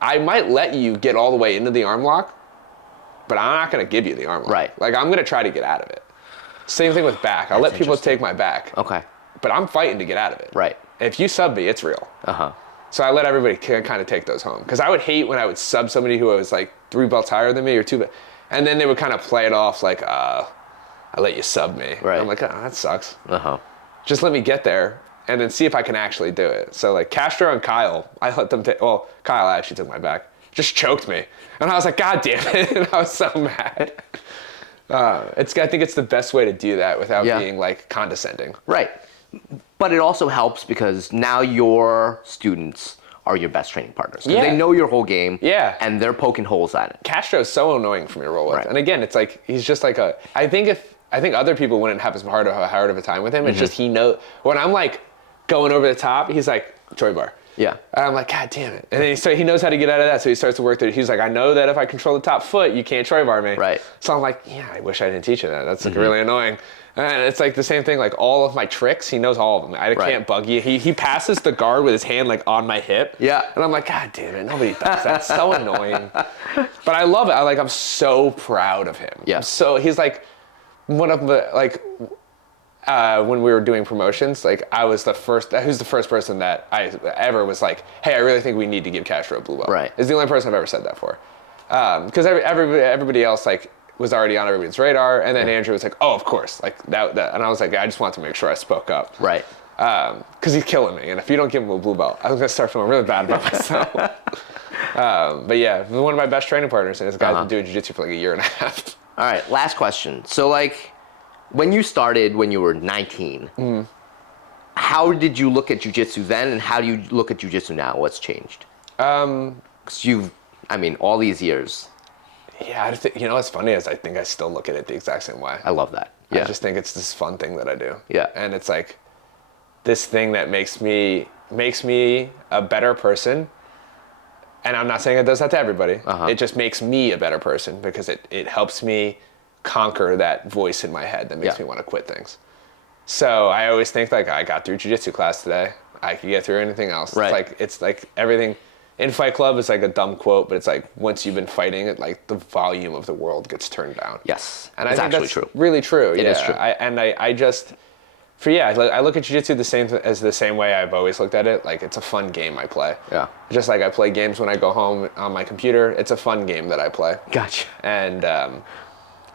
I might let you get all the way into the arm lock, but I'm not going to give you the arm lock. Right. Like, I'm going to try to get out of it. Same thing with back. I'll let people take my back. Okay. But I'm fighting to get out of it. Right. If you sub me, it's real. So I let everybody kind of take those home. Because I would hate when I would sub somebody who was like 3 belts higher than me or 2 belts. And then they would kind of play it off like, I let you sub me. Right. And I'm like, oh, that sucks. Just let me get there and then see if I can actually do it. So like Castro and Kyle, I let them take, well, Kyle actually took my back. Just choked me. And I was like, God damn it. And I was so mad. I think it's the best way to do that without being like condescending. Right. But it also helps because now your students are your best training partners. Yeah. They know your whole game. Yeah. And they're poking holes at it. Castro's so annoying for me to roll with. Right. And again, it's like, he's just like I think other people wouldn't have as hard of a time with him. It's just he knows, when I'm like going over the top, he's like, Troy bar. Yeah. And I'm like, God damn it. And then he knows how to get out of that, so he starts to work through it. He's like, I know that if I control the top foot, you can't Troy bar me. Right. So I'm like, yeah, I wish I didn't teach you that. That's like really annoying. And it's like the same thing, like all of my tricks, he knows all of them. I can't bug you. He passes the guard with his hand like on my hip. Yeah. And I'm like, God damn it, nobody does that. It's so annoying. But I love it. I'm so proud of him. Yeah. So he's like one of the, like, when we were doing promotions, like I was the first person that I ever was like, hey, I really think we need to give Castro a blue belt. Right. Is the only person I've ever said that for. Because everybody else like was already on everybody's radar, and then Andrew was like, oh, of course, like that, and I was like, I just wanted to make sure I spoke up. Right. Because he's killing me, and if you don't give him a blue belt, I'm gonna start feeling really bad about myself. But yeah, one of my best training partners, and this guy's been doing jiu-jitsu for like 1.5 years. All right, last question. So, like, when you started when you were 19, how did you look at jiu-jitsu then, and how do you look at jiu-jitsu now? What's changed? 'Cause all these years. Yeah, what's funny is I think I still look at it the exact same way. I love that. Yeah. I just think it's this fun thing that I do. Yeah. And it's like this thing that makes me a better person. And I'm not saying it does that to everybody. It just makes me a better person because it helps me conquer that voice in my head that makes me want to quit things. So I always think like I got through jiu-jitsu class today. I could get through anything else. Right. It's like everything in Fight Club is like a dumb quote, but it's like once you've been fighting it, like the volume of the world gets turned down. Yes. And it's I think actually that's true. really true. It is true. I look at jiu-jitsu the same way I've always looked at it. Like it's a fun game I play. Yeah. Just like I play games when I go home on my computer. It's a fun game that I play. Gotcha. And I'm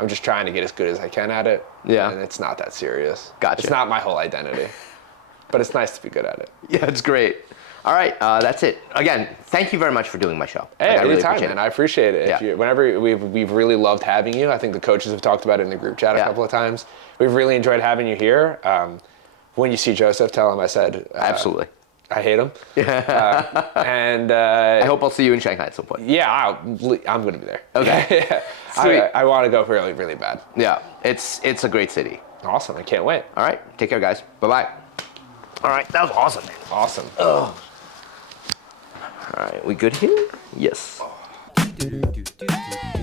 just trying to get as good as I can at it. Yeah. And it's not that serious. Gotcha. It's not my whole identity. But it's nice to be good at it. Yeah, it's great. All right, that's it. Again, thank you very much for doing my show. Hey, I really anytime, appreciate man. it. I appreciate it. Yeah. Whenever we've really loved having you. I think the coaches have talked about it in the group chat a couple of times. We've really enjoyed having you here. When you see Joseph, tell him I said Absolutely. I hate him. And I hope I'll see you in Shanghai at some point. yeah, I'm going to be there. Okay. Yeah. Sweet. I want to go really, really bad. Yeah, it's a great city. Awesome. I can't wait. All right, take care, guys. Bye-bye. All right, that was awesome, man. Awesome. All right, we good here? Yes. Do, do, do, do, do.